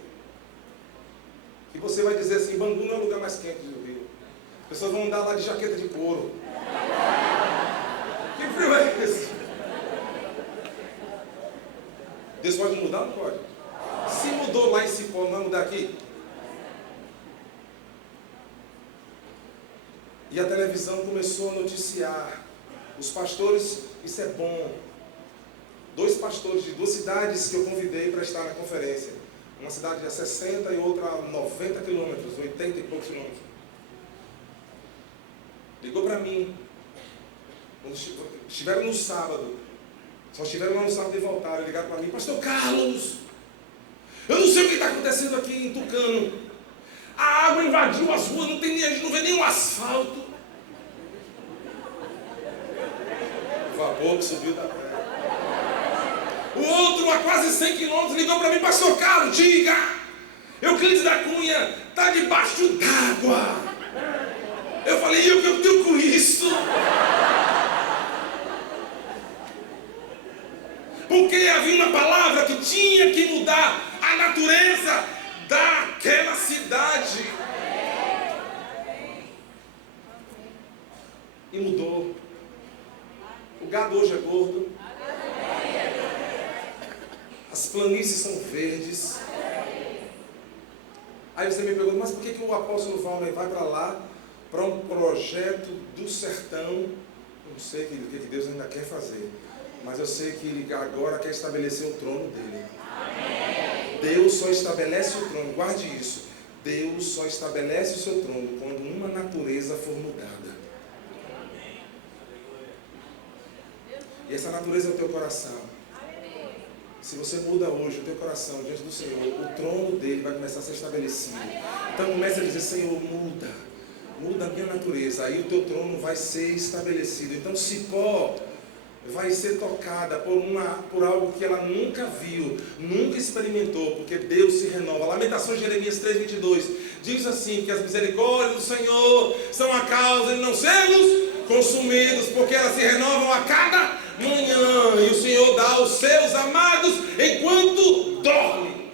que você vai dizer assim: Bangu não é o lugar mais quente do Rio. As pessoas vão andar lá de jaqueta de couro. Que frio é esse? Deus pode mudar ou não pode? Se mudou lá em Cipó, não vai mudar aqui? E a televisão começou a noticiar. Os pastores, isso é bom. 2 pastores de 2 cidades que eu convidei para estar na conferência. Uma cidade a 60 e outra a 90 quilômetros, 80 e poucos quilômetros. Ligou para mim. Quando estiveram no sábado, só estiveram lá no sábado e voltaram, ligaram para mim: Pastor Carlos, eu não sei o que está acontecendo aqui em Tucano. A água invadiu as ruas, a gente não vê nem o asfalto. O vapor que subiu da terra. O outro, a quase 100 quilômetros, ligou para mim: Pastor Carlos, diga, Euclides da Cunha está debaixo d'água. Eu falei: e o que eu tenho com isso? Porque havia uma palavra que tinha que mudar a natureza daquela cidade. E mudou. O gado hoje é gordo. As planícies são verdes. Aí você me pergunta: mas por que o apóstolo Valmer vai para lá, para um projeto do sertão? Não sei o que Deus ainda quer fazer, mas eu sei que Ele agora quer estabelecer o trono dele. Deus só estabelece o trono, guarde isso. Deus só estabelece o seu trono quando uma natureza for mudada. E essa natureza é o teu coração. Se você muda hoje o teu coração diante do Senhor, o trono dele vai começar a ser estabelecido. Então comece a dizer: Senhor, muda a minha natureza. Aí o teu trono vai ser estabelecido. Então Cipó vai ser tocada por algo que ela nunca viu, nunca experimentou, porque Deus se renova. Lamentações de Jeremias 3:22 diz assim: que as misericórdias do Senhor são a causa de não sermos consumidos, porque elas se renovam a cada manhã, e o Senhor dá aos seus amados enquanto dorme.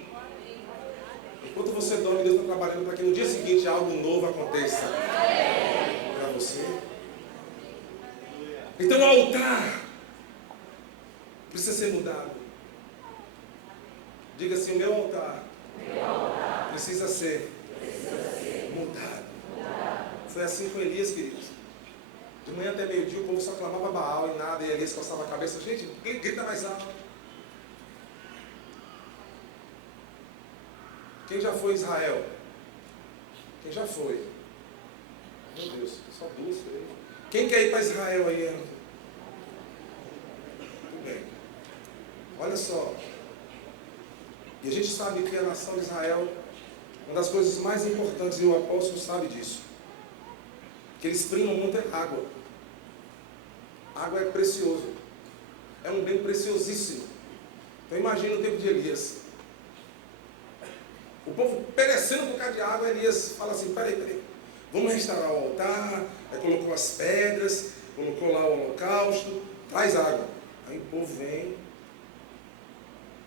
Enquanto você dorme, Deus está trabalhando para que no dia seguinte algo novo aconteça para você. Então o altar precisa ser mudado. Diga assim: o meu altar precisa ser mudado. Foi assim com Elias, queridos. De manhã até meio-dia o povo só clamava Baal e nada, e Elias coçava a cabeça. Gente, grita mais alto. Quem já foi em Israel? Quem já foi? Meu Deus, só duas. Quem quer ir para Israel aí? Tudo bem. Olha só. E a gente sabe que a nação de Israel, uma das coisas mais importantes, e o apóstolo sabe disso, que eles primam muito é água. Água é precioso. É um bem preciosíssimo. Então imagina o tempo de Elias. O povo perecendo por causa de água, Elias fala assim: peraí, vamos restaurar o altar. Aí colocou as pedras, colocou lá o holocausto, traz água. Aí o povo vem,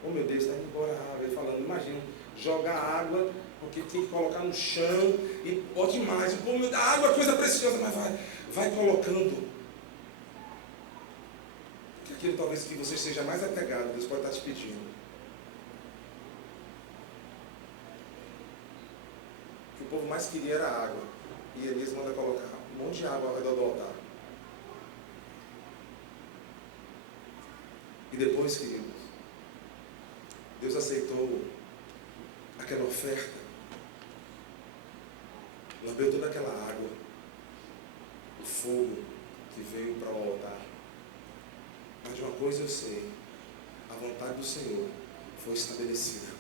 oh meu Deus, está indo embora a água. Ele falando: imagina, jogar água, porque tem que colocar no chão, e pode mais. O povo, meu Deus, a água é coisa preciosa, mas vai colocando. Porque aquilo talvez que você seja mais apegado, Deus pode estar te pedindo. O povo mais queria era água. E Elias manda colocar um monte de água ao redor do altar. E depois, queridos, Deus aceitou aquela oferta. Lambeu toda aquela água, o fogo que veio para o altar. Mas de uma coisa eu sei: a vontade do Senhor foi estabelecida.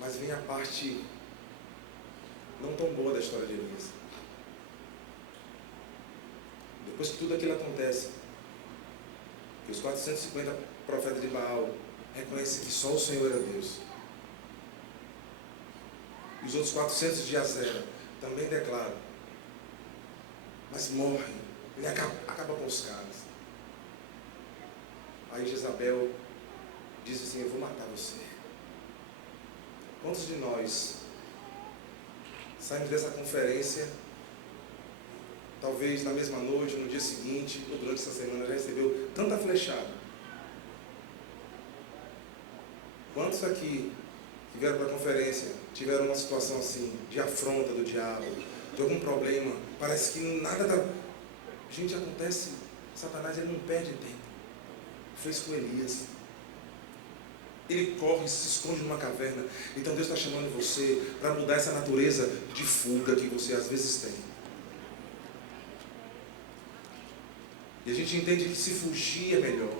Mas vem a parte não tão boa da história de Elias. Depois que tudo aquilo acontece, que os 450 profetas de Baal reconhecem que só o Senhor era Deus, e os outros 400 de Azera também declaram, mas morrem. Ele acaba com os caras. Aí Jezabel diz assim: eu vou matar você. Quantos de nós saímos dessa conferência, talvez na mesma noite, no dia seguinte, ou durante essa semana, já recebeu tanta flechada? Quantos aqui que vieram para a conferência tiveram uma situação assim, de afronta do diabo, de algum problema? Parece que nada da... Gente, acontece, Satanás ele não perde tempo. Fez com Elias. Ele corre, se esconde numa caverna. Então Deus está chamando você para mudar essa natureza de fuga que você às vezes tem. E a gente entende que se fugir é melhor.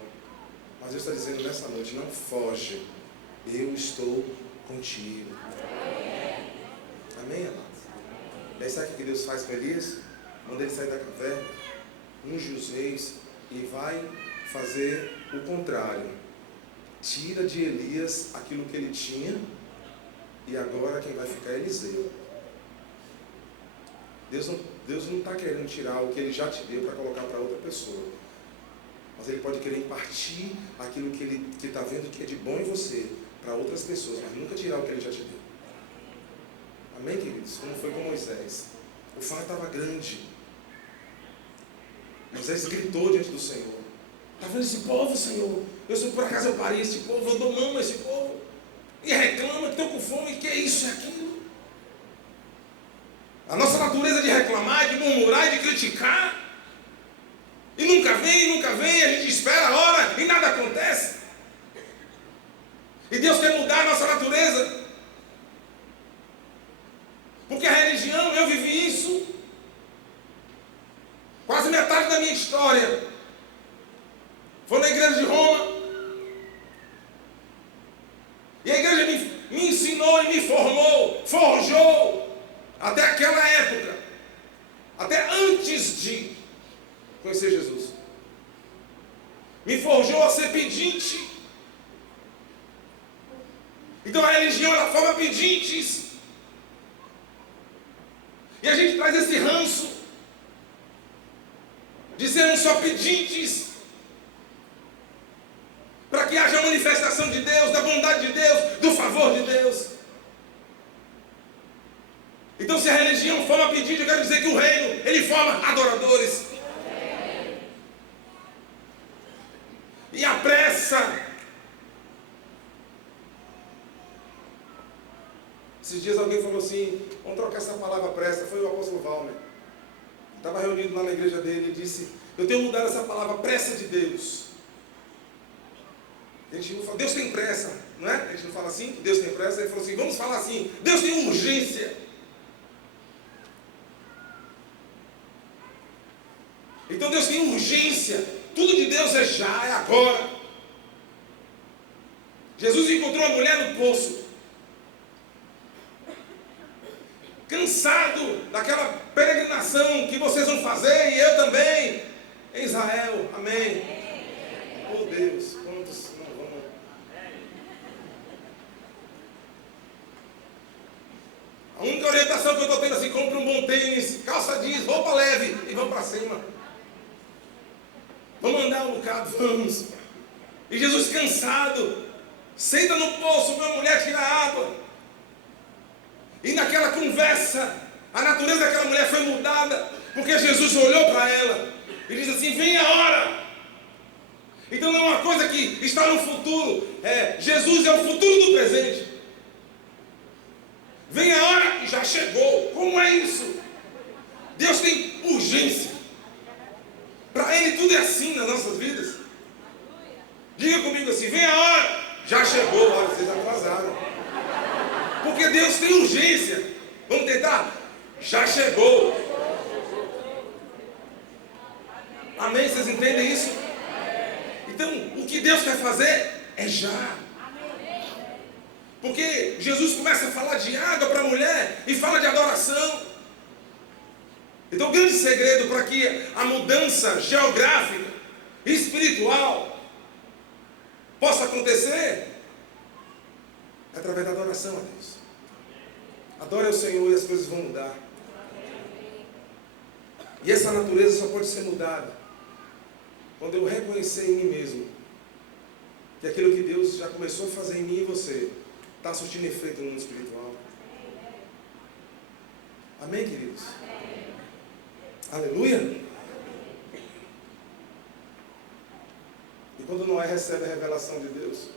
Mas Deus está dizendo nessa noite: não foge. Eu estou contigo. Amém, amados? E aí sabe o que Deus faz com Elias? Manda ele sair da caverna, unge os reis e vai fazer o contrário. Tira de Elias aquilo que ele tinha, e agora quem vai ficar é Eliseu. Deus não está querendo tirar o que ele já te deu para colocar para outra pessoa, mas ele pode querer impartir aquilo que ele está vendo que é de bom em você para outras pessoas, mas nunca tirar o que ele já te deu. Amém, queridos? Como foi com Moisés. O fardo estava grande. Moisés gritou diante do Senhor: está vendo esse povo, Senhor? Por acaso eu parei esse povo, eu dou mão a esse povo, e reclama que estou com fome, que é isso e aquilo. A nossa natureza de reclamar, de murmurar, de criticar, e nunca vem, a gente espera a hora e nada acontece. E Deus quer mudar a nossa natureza, porque a religião, eu vivi isso, quase metade da minha história foi na igreja de Roma. E a igreja me ensinou e me formou, forjou, até aquela época, até antes de conhecer Jesus. Me forjou a ser pedinte. Então a religião, ela forma pedintes. E a gente traz esse ranço de sermos só pedintes, para que haja manifestação de Deus, da bondade de Deus, Então, se a religião forma pedido, eu quero dizer que o reino, ele forma adoradores. E a pressa. Esses dias alguém falou assim, vamos trocar essa palavra pressa. Foi o apóstolo Valmer. Estava reunido lá na igreja dele e disse, eu tenho mudado essa palavra pressa de Deus. A gente não fala, Deus tem pressa, não é? A gente não fala assim, Deus tem pressa. Ele falou assim, vamos falar assim, Deus tem urgência. Então Deus tem urgência. Tudo de Deus é já, é agora. Jesus encontrou a mulher no poço, cansado daquela peregrinação que vocês vão fazer, e eu também, em Israel, amém. Oh Deus, quantos não vão. A única orientação que eu estou tendo assim, compra um bom tênis, calça jeans, roupa leve, e vamos para cima. Vamos andar um bocado, vamos. E Jesus cansado, senta no poço, minha mulher tira água. E naquela conversa, a natureza daquela mulher foi mudada, porque Jesus olhou para ela e disse assim, vem a hora. Então não é uma coisa que está no futuro, Jesus é o futuro do presente. Vem a hora e já chegou. Como é isso? Deus tem urgência. Para Ele tudo é assim nas nossas vidas. Diga comigo assim, vem a hora, já chegou. Olha, vocês atrasaram. Porque Deus tem urgência. Vamos tentar? Já chegou. Amém? Vocês entendem isso? Então, o que Deus quer fazer é já. Porque Jesus começa a falar de água para a mulher e fala de adoração. Então, o grande segredo para que a mudança geográfica e espiritual possa acontecer é através da adoração a Deus. Adore ao Senhor e as coisas vão mudar. E essa natureza só pode ser mudada quando eu reconhecer em mim mesmo que aquilo que Deus já começou a fazer em mim e você está surtindo efeito no mundo espiritual. Amém, queridos? Aleluia? E quando Noé recebe a revelação de Deus,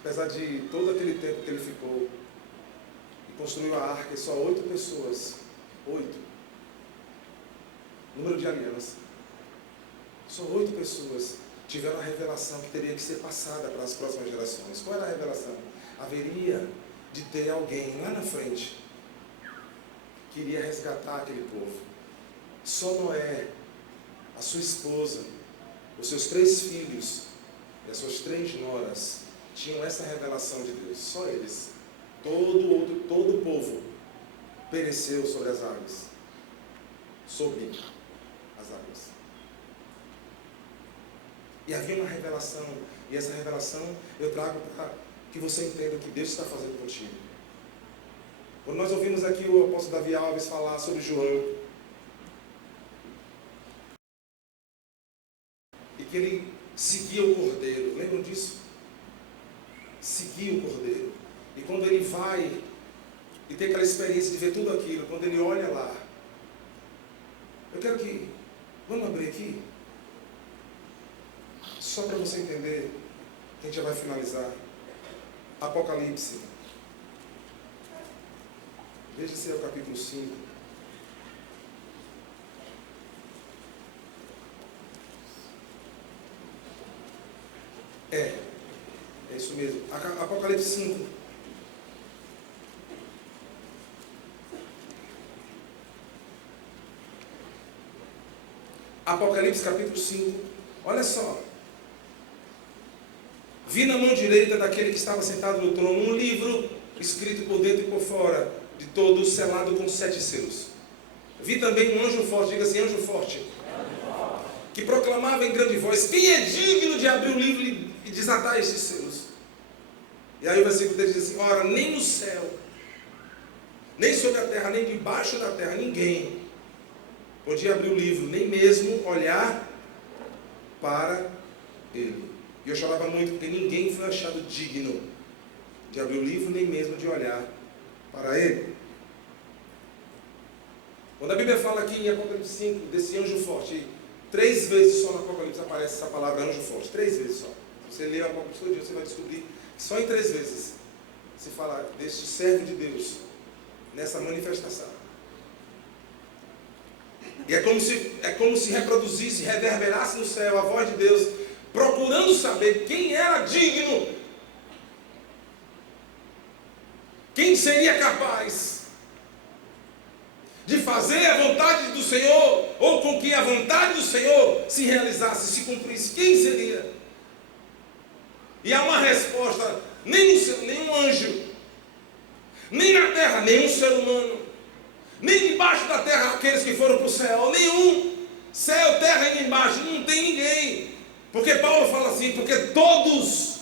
apesar de todo aquele tempo que ele ficou e construiu a arca, e só 8 pessoas, 8, número de aliança, só 8 pessoas tiveram a revelação que teria que ser passada para as próximas gerações. Qual era a revelação? Haveria de ter alguém lá na frente que iria resgatar aquele povo. Só Noé, a sua esposa, os seus 3 filhos e as suas 3 noras tinham essa revelação de Deus. Só eles. Todo o povo pereceu sobre as águas. Sob as águas. E havia uma revelação. E essa revelação eu trago para que você entenda o que Deus está fazendo contigo. Quando nós ouvimos aqui o apóstolo Davi Alves falar sobre João, e que ele seguia o cordeiro, lembram disso? Seguia o cordeiro. E quando ele vai e tem aquela experiência de ver tudo aquilo, quando ele olha lá, eu quero que, vamos abrir aqui, só para você entender, que a gente já vai finalizar. Apocalipse. Veja se é o capítulo 5. É isso mesmo. Apocalipse 5. Apocalipse capítulo 5. Olha só. Vi na mão direita daquele que estava sentado no trono um livro escrito por dentro e por fora, de todo selado com 7 selos. Vi também um anjo forte, diga assim, anjo forte, que proclamava em grande voz, quem é digno de abrir o livro e desatar estes selos? E aí o versículo dele diz assim, ora, nem no céu, nem sobre a terra, nem debaixo da terra, ninguém podia abrir o livro, nem mesmo olhar para ele. E eu chorava muito, porque ninguém foi achado digno de abrir o livro, nem mesmo de olhar para para ele. Quando a Bíblia fala aqui em Apocalipse 5, desse anjo forte, 3 vezes só no Apocalipse aparece essa palavra anjo forte, 3 vezes só. Se você ler o Apocalipse todo dia, você vai descobrir que só em 3 vezes se fala deste servo de Deus, nessa manifestação. E é como se reproduzisse, reverberasse no céu a voz de Deus, procurando saber quem era digno, quem seria capaz de fazer a vontade do Senhor, ou com que a vontade do Senhor se realizasse, se cumprisse. Quem seria? E há uma resposta: nem no céu, nem um anjo, nem na terra, nenhum ser humano, nem debaixo da terra aqueles que foram para o céu, nenhum. Céu, terra e embaixo, não tem ninguém. Porque Paulo fala assim, porque todos,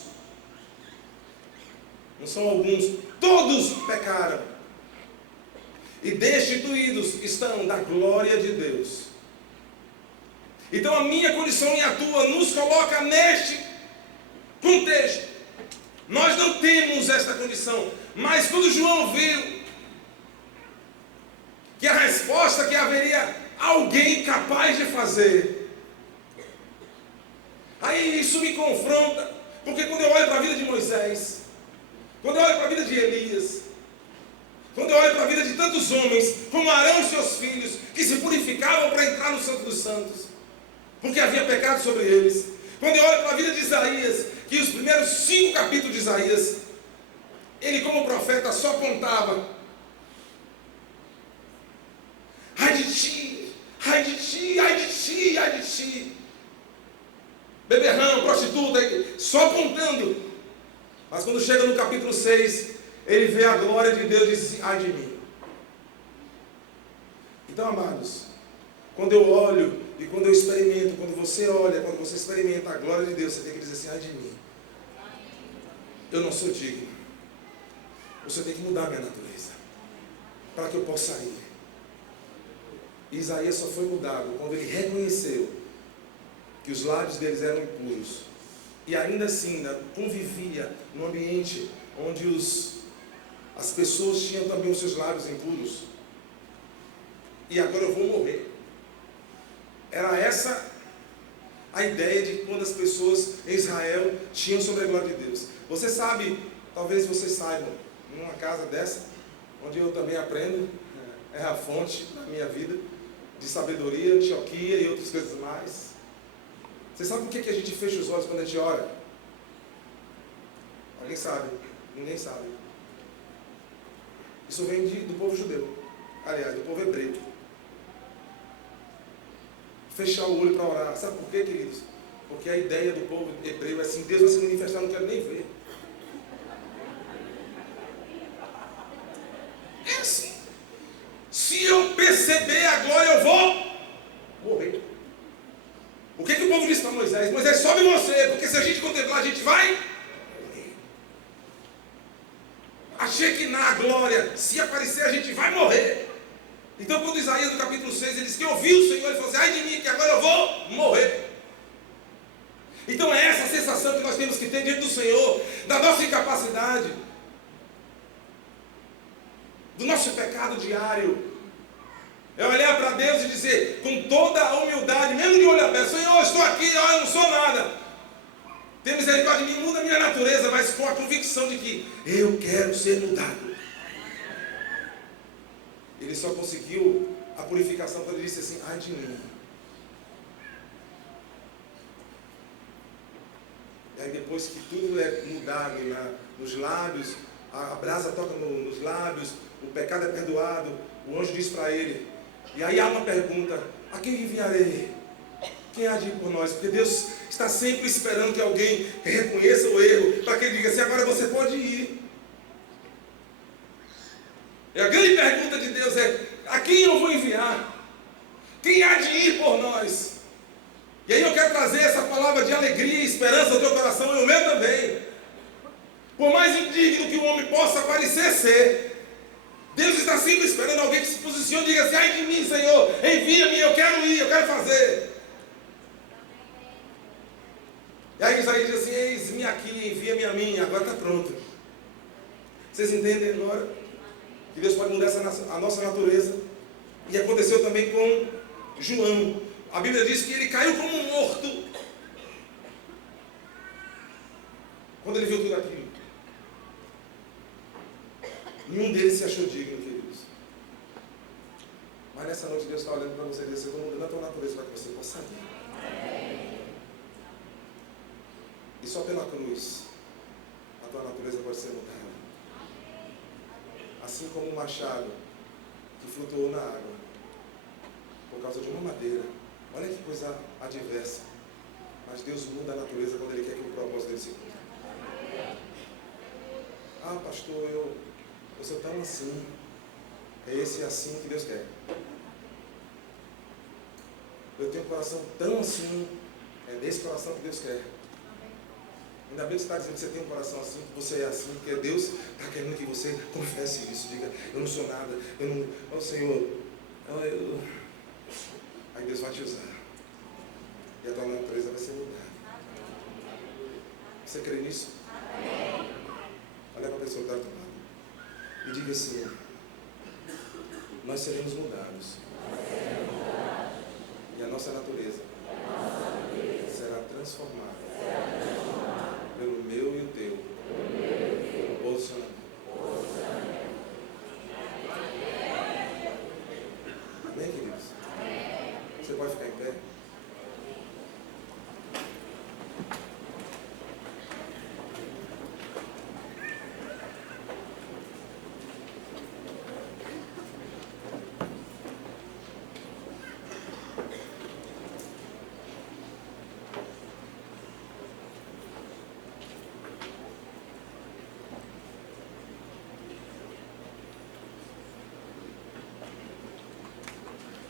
não são alguns, todos pecaram e destituídos estão da glória de Deus. Então a minha condição e a tua nos coloca neste contexto. Nós não temos esta condição, mas quando João viu que a resposta que haveria alguém capaz de fazer, aí isso me confronta, porque quando eu olho para a vida de Moisés, quando eu olho para a vida de Elias, quando eu olho para a vida de tantos homens, como Arão e seus filhos, que se purificavam para entrar no Santo dos Santos, porque havia pecado sobre eles. Quando eu olho para a vida de Isaías, que os primeiros 5 capítulos de Isaías, ele como profeta só apontava: ai de ti, ai de ti, ai de ti, ai de ti. Beberrão, prostituta, só apontando. Mas quando chega no capítulo 6, ele vê a glória de Deus e diz assim: ai de mim. Então, amados, quando eu olho e quando eu experimento, quando você olha, quando você experimenta a glória de Deus, você tem que dizer assim: ai de mim. Eu não sou digno. Você tem que mudar a minha natureza para que eu possa ir. Isaías só foi mudado quando ele reconheceu que os lábios deles eram impuros. E ainda assim, convivia num ambiente onde as pessoas tinham também os seus lábios impuros. E agora eu vou morrer. Era essa a ideia de quando as pessoas em Israel tinham sobre a glória de Deus. Você sabe, talvez vocês saibam, numa casa dessa, onde eu também aprendo, é a fonte da minha vida, de sabedoria, antioquia e outras coisas mais. Você sabe por que a gente fecha os olhos quando a gente ora? Alguém sabe? Ninguém sabe. Isso vem do povo judeu. Aliás, do povo hebreu. Fechar o olho para orar. Sabe por quê, queridos? Porque a ideia do povo hebreu é assim: Deus vai se manifestar, eu não quero nem ver. É assim. Se eu perceber a glória, eu vou morrer. O que o povo disse para Moisés? Moisés, sobe você, porque se a gente contemplar, a gente vai morrer. Achei que na glória, se aparecer, a gente vai morrer. Então, quando Isaías, no capítulo 6, ele disse que ouviu o Senhor, ele falou assim: ai de mim, que agora eu vou morrer. Então, é essa a sensação que nós temos que ter diante do Senhor, da nossa incapacidade, do nosso pecado diário. É olhar para Deus e dizer, com toda a humildade, mesmo de olho aberto: Senhor, eu estou aqui, eu não sou nada. Tem misericórdia de mim, muda a minha natureza, mas com a convicção de que eu quero ser mudado. Ele só conseguiu a purificação quando ele disse assim: ai de mim. E aí depois que tudo é mudado nos lábios, a brasa toca nos lábios, o pecado é perdoado, o anjo diz para ele. E aí há uma pergunta: a quem enviarei? Quem há de ir por nós? Porque Deus está sempre esperando que alguém reconheça o erro, para que ele diga assim: agora você pode ir. E a grande pergunta de Deus é: a quem eu vou enviar? Quem há de ir por nós? E aí eu quero trazer essa palavra de alegria e esperança ao teu coração, e o meu também. Por mais indigno que o homem possa parecer ser, Deus está sempre esperando alguém que se posicione e diga assim: ai de mim, Senhor, envia-me, eu quero ir, eu quero fazer. E aí Isaías diz assim: eis-me aqui, envia-me a mim, agora está pronto. Vocês entendem agora? que Deus pode mudar a nossa natureza. E aconteceu também com João. A Bíblia diz que ele caiu como morto quando ele viu tudo aquilo. Nenhum deles se achou digno, queridos. Mas nessa noite Deus está olhando para você e diz: eu estou mudando a tua natureza para que você possa ver. E só pela cruz a tua natureza pode ser mudada. Assim como o machado que flutuou na água por causa de uma madeira. Olha que coisa adversa. Mas Deus muda a natureza quando Ele quer que o propósito dele se cumpra. Ah, pastor, eu sou tão assim. É esse assim que Deus quer. Eu tenho um coração tão assim. É desse coração que Deus quer. Ainda bem que você está dizendo que você tem um coração assim, que você é assim, porque Deus está querendo que você confesse isso. Diga: eu não sou nada, eu não... Oh, Senhor, Aí Deus vai te usar. E a tua natureza vai ser mudada. Você crê nisso? Olha para a pessoa que está do lado e diga assim: nós seremos mudados. E a nossa natureza será transformada pelo meu e o teu posicionamento. Amém, queridos? Você pode ficar em pé?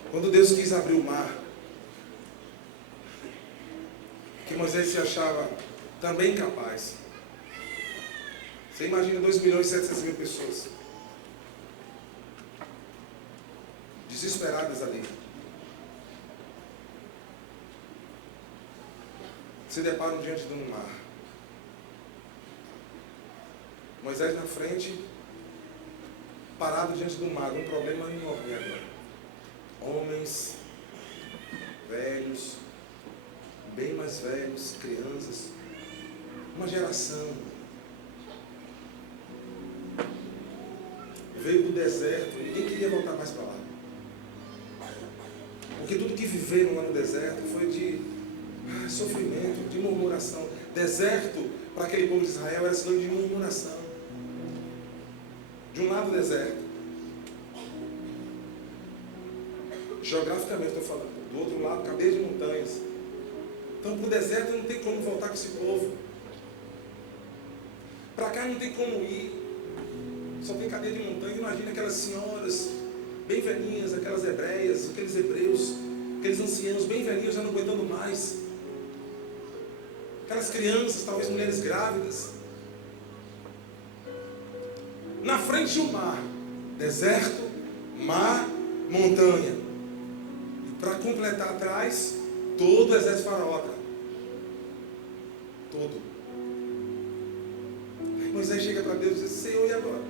Quando Deus quis abrir o mar, que Moisés se achava também capaz. Você imagina 2.700.000 pessoas desesperadas ali. Se deparam diante de um mar. Moisés na frente, parado diante do mar, um problema enorme agora. Homens, velhos, bem mais velhos, crianças, uma geração. Veio do deserto, ninguém queria voltar mais para lá. Porque tudo que viveram lá no deserto foi de sofrimento, de murmuração. Deserto, para aquele povo de Israel, era sinônimo de murmuração. De um lado, deserto. Geograficamente estou falando. Do outro lado, cadeia de montanhas. Então, para o deserto não tem como voltar com esse povo. Para cá não tem como ir. Só tem cadeia de montanha. Imagina aquelas senhoras bem velhinhas, aquelas hebreias, aqueles hebreus, aqueles anciãos bem velhinhos já não aguentando mais. Aquelas crianças, talvez mulheres grávidas. Na frente de um mar. Deserto, mar, montanha. Para completar atrás, todo o exército faraóta. Todo. Aí Moisés chega para Deus e diz: Senhor, e agora?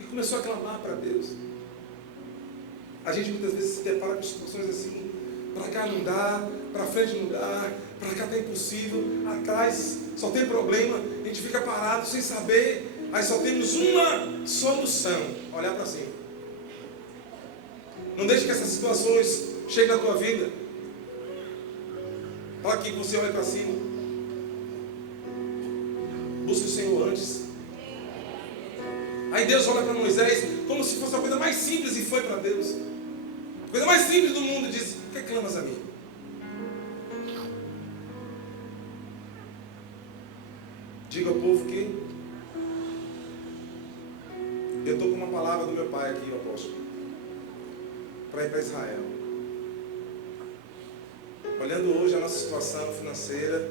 E começou a clamar para Deus. A gente muitas vezes se depara com situações assim: para cá não dá, para frente não dá, para cá está impossível, atrás só tem problema, a gente fica parado sem saber, aí só temos uma solução: olhar para cima. Não deixe que essas situações cheguem na tua vida para que você olhe para cima. Busque o Senhor antes. Aí Deus olha para Moisés como se fosse a coisa mais simples, e foi para Deus. A coisa mais simples do mundo, e diz: por que clamas a mim? Diga ao povo que eu estou com uma palavra do meu pai aqui, o apóstolo, para ir para Israel. Olhando hoje a nossa situação financeira,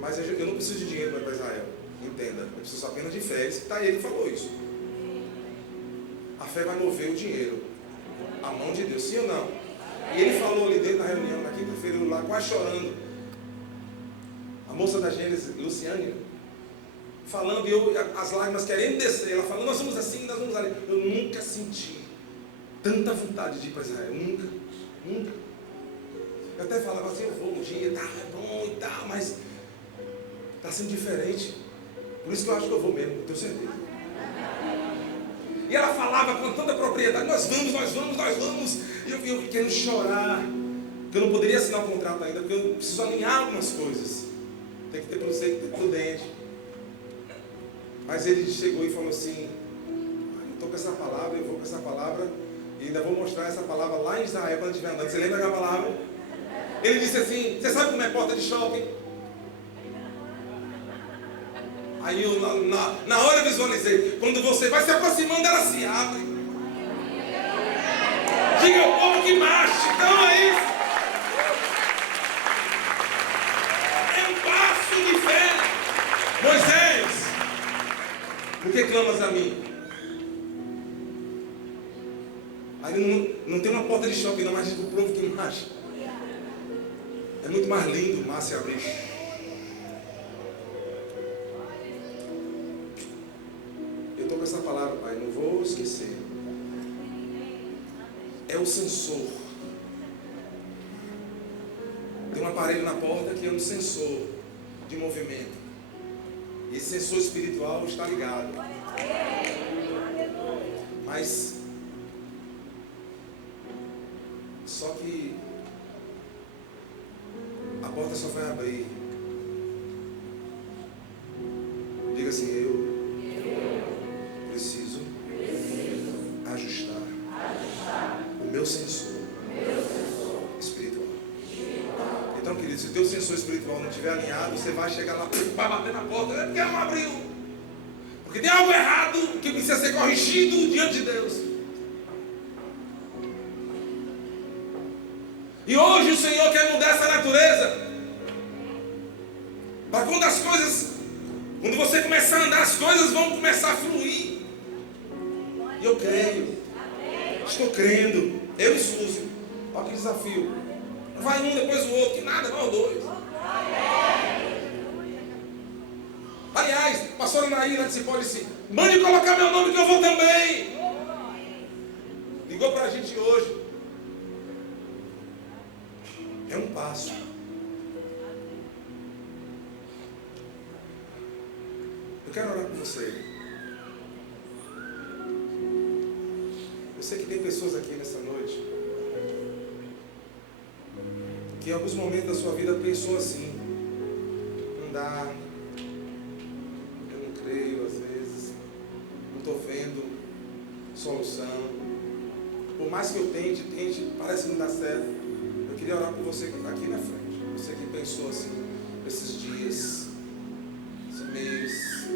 mas eu não preciso de dinheiro para ir para Israel. Entenda, eu preciso apenas de fé. Ele falou isso. A fé vai mover o dinheiro, a mão de Deus, sim ou não? E ele falou ali dentro da reunião, na quinta-feira, eu lá quase chorando. A moça da Gênesis, Luciane, falando, e eu, as lágrimas querendo descer, ela falando, nós vamos assim, nós vamos ali. Eu nunca senti tanta vontade de ir para Israel, nunca. Eu até falava assim, eu vou um dia, tá, é bom e tal, mas está sendo diferente. Por isso que eu acho que eu vou mesmo, eu tenho certeza. E ela falava com tanta propriedade, nós vamos. E eu querendo chorar, porque eu não poderia assinar o contrato ainda, porque eu preciso alinhar algumas coisas. Tem que ter prudente. Mas ele chegou e falou assim, eu estou com essa palavra, eu vou com essa palavra, e ainda vou mostrar essa palavra lá em Israel, quando estiver andando. Você lembra da palavra? Ele disse assim, você sabe como é porta de shopping? Aí eu, na hora eu visualizei, quando você vai se aproximando, ela se abre. Diga ao povo que marche, então é isso. É um passo de fé. Moisés, por que clamas a mim? Aí não tem uma porta de shopping, não, mas diz para o povo que marcha. É muito mais lindo o mar se abrir. Eu estou com essa palavra, Pai, não vou esquecer. É o sensor. Tem um aparelho na porta que é um sensor de movimento. E esse sensor espiritual está ligado. Mas só que a porta só vai abrir. Diga assim, eu preciso ajustar o meu sensor espiritual. Então, querido, se o teu sensor espiritual não estiver alinhado, você vai chegar lá, vai bater na porta, porque não abriu. Porque tem algo errado que precisa ser corrigido diante de Deus. E hoje o Senhor quer mudar essa natureza. Para quando você começar a andar, as coisas vão começar a fluir. E eu creio. Estou crendo. Eu e Suzy. Olha que desafio. Não vai um depois o outro, que nada, vai os dois. Aliás, a pastora Naíra disse, pode sim. Mande colocar meu nome que eu vou também. Ligou para a gente hoje. É um passo. Eu quero orar com você. Eu sei que tem pessoas aqui nessa noite que em alguns momentos da sua vida pensou assim, não dá, eu não creio às vezes, não estou vendo solução. Por mais que eu tente, parece que não dá certo. Eu queria orar por você que está aqui na frente. Você que pensou assim, esses dias, esses meses,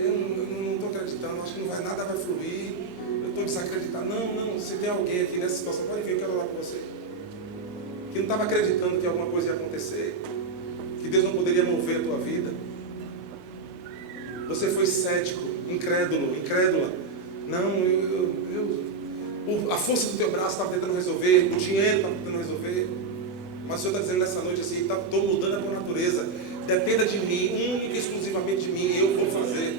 eu não estou acreditando, acho que nada vai fluir, eu estou desacreditando. Não, se tem alguém aqui nessa situação, pode vir, eu quero orar por você. Que não estava acreditando que alguma coisa ia acontecer, que Deus não poderia mover a tua vida. Você foi cético, incrédula. Não, a força do teu braço estava tentando resolver, o dinheiro estava tentando resolver. Mas o Senhor está dizendo nessa noite assim, estou mudando a tua natureza. Dependa de mim, única e exclusivamente de mim, eu vou fazer.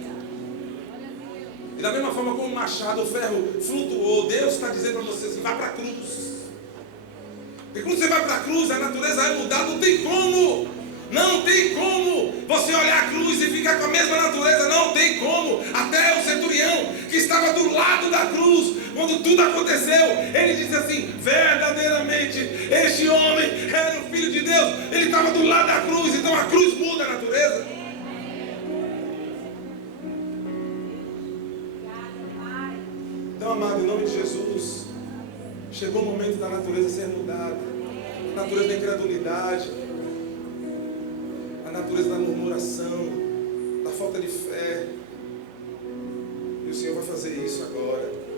E da mesma forma como o machado, o ferro flutuou, Deus está dizendo para você assim, vá para a cruz. Porque quando você vai para a cruz, a natureza vai mudar, não tem como você olhar a cruz e ficar com a mesma natureza, não tem como. Até o centurião que estava do lado da cruz, quando tudo aconteceu, ele disse assim, verdadeiramente, este homem era o Filho de Deus, ele estava do lado da cruz, então a cruz muda a natureza. Então, amado, em nome de Jesus, chegou o momento da natureza ser mudada, a natureza da incredulidade, a natureza da murmuração, da falta de fé, e o Senhor vai fazer isso agora.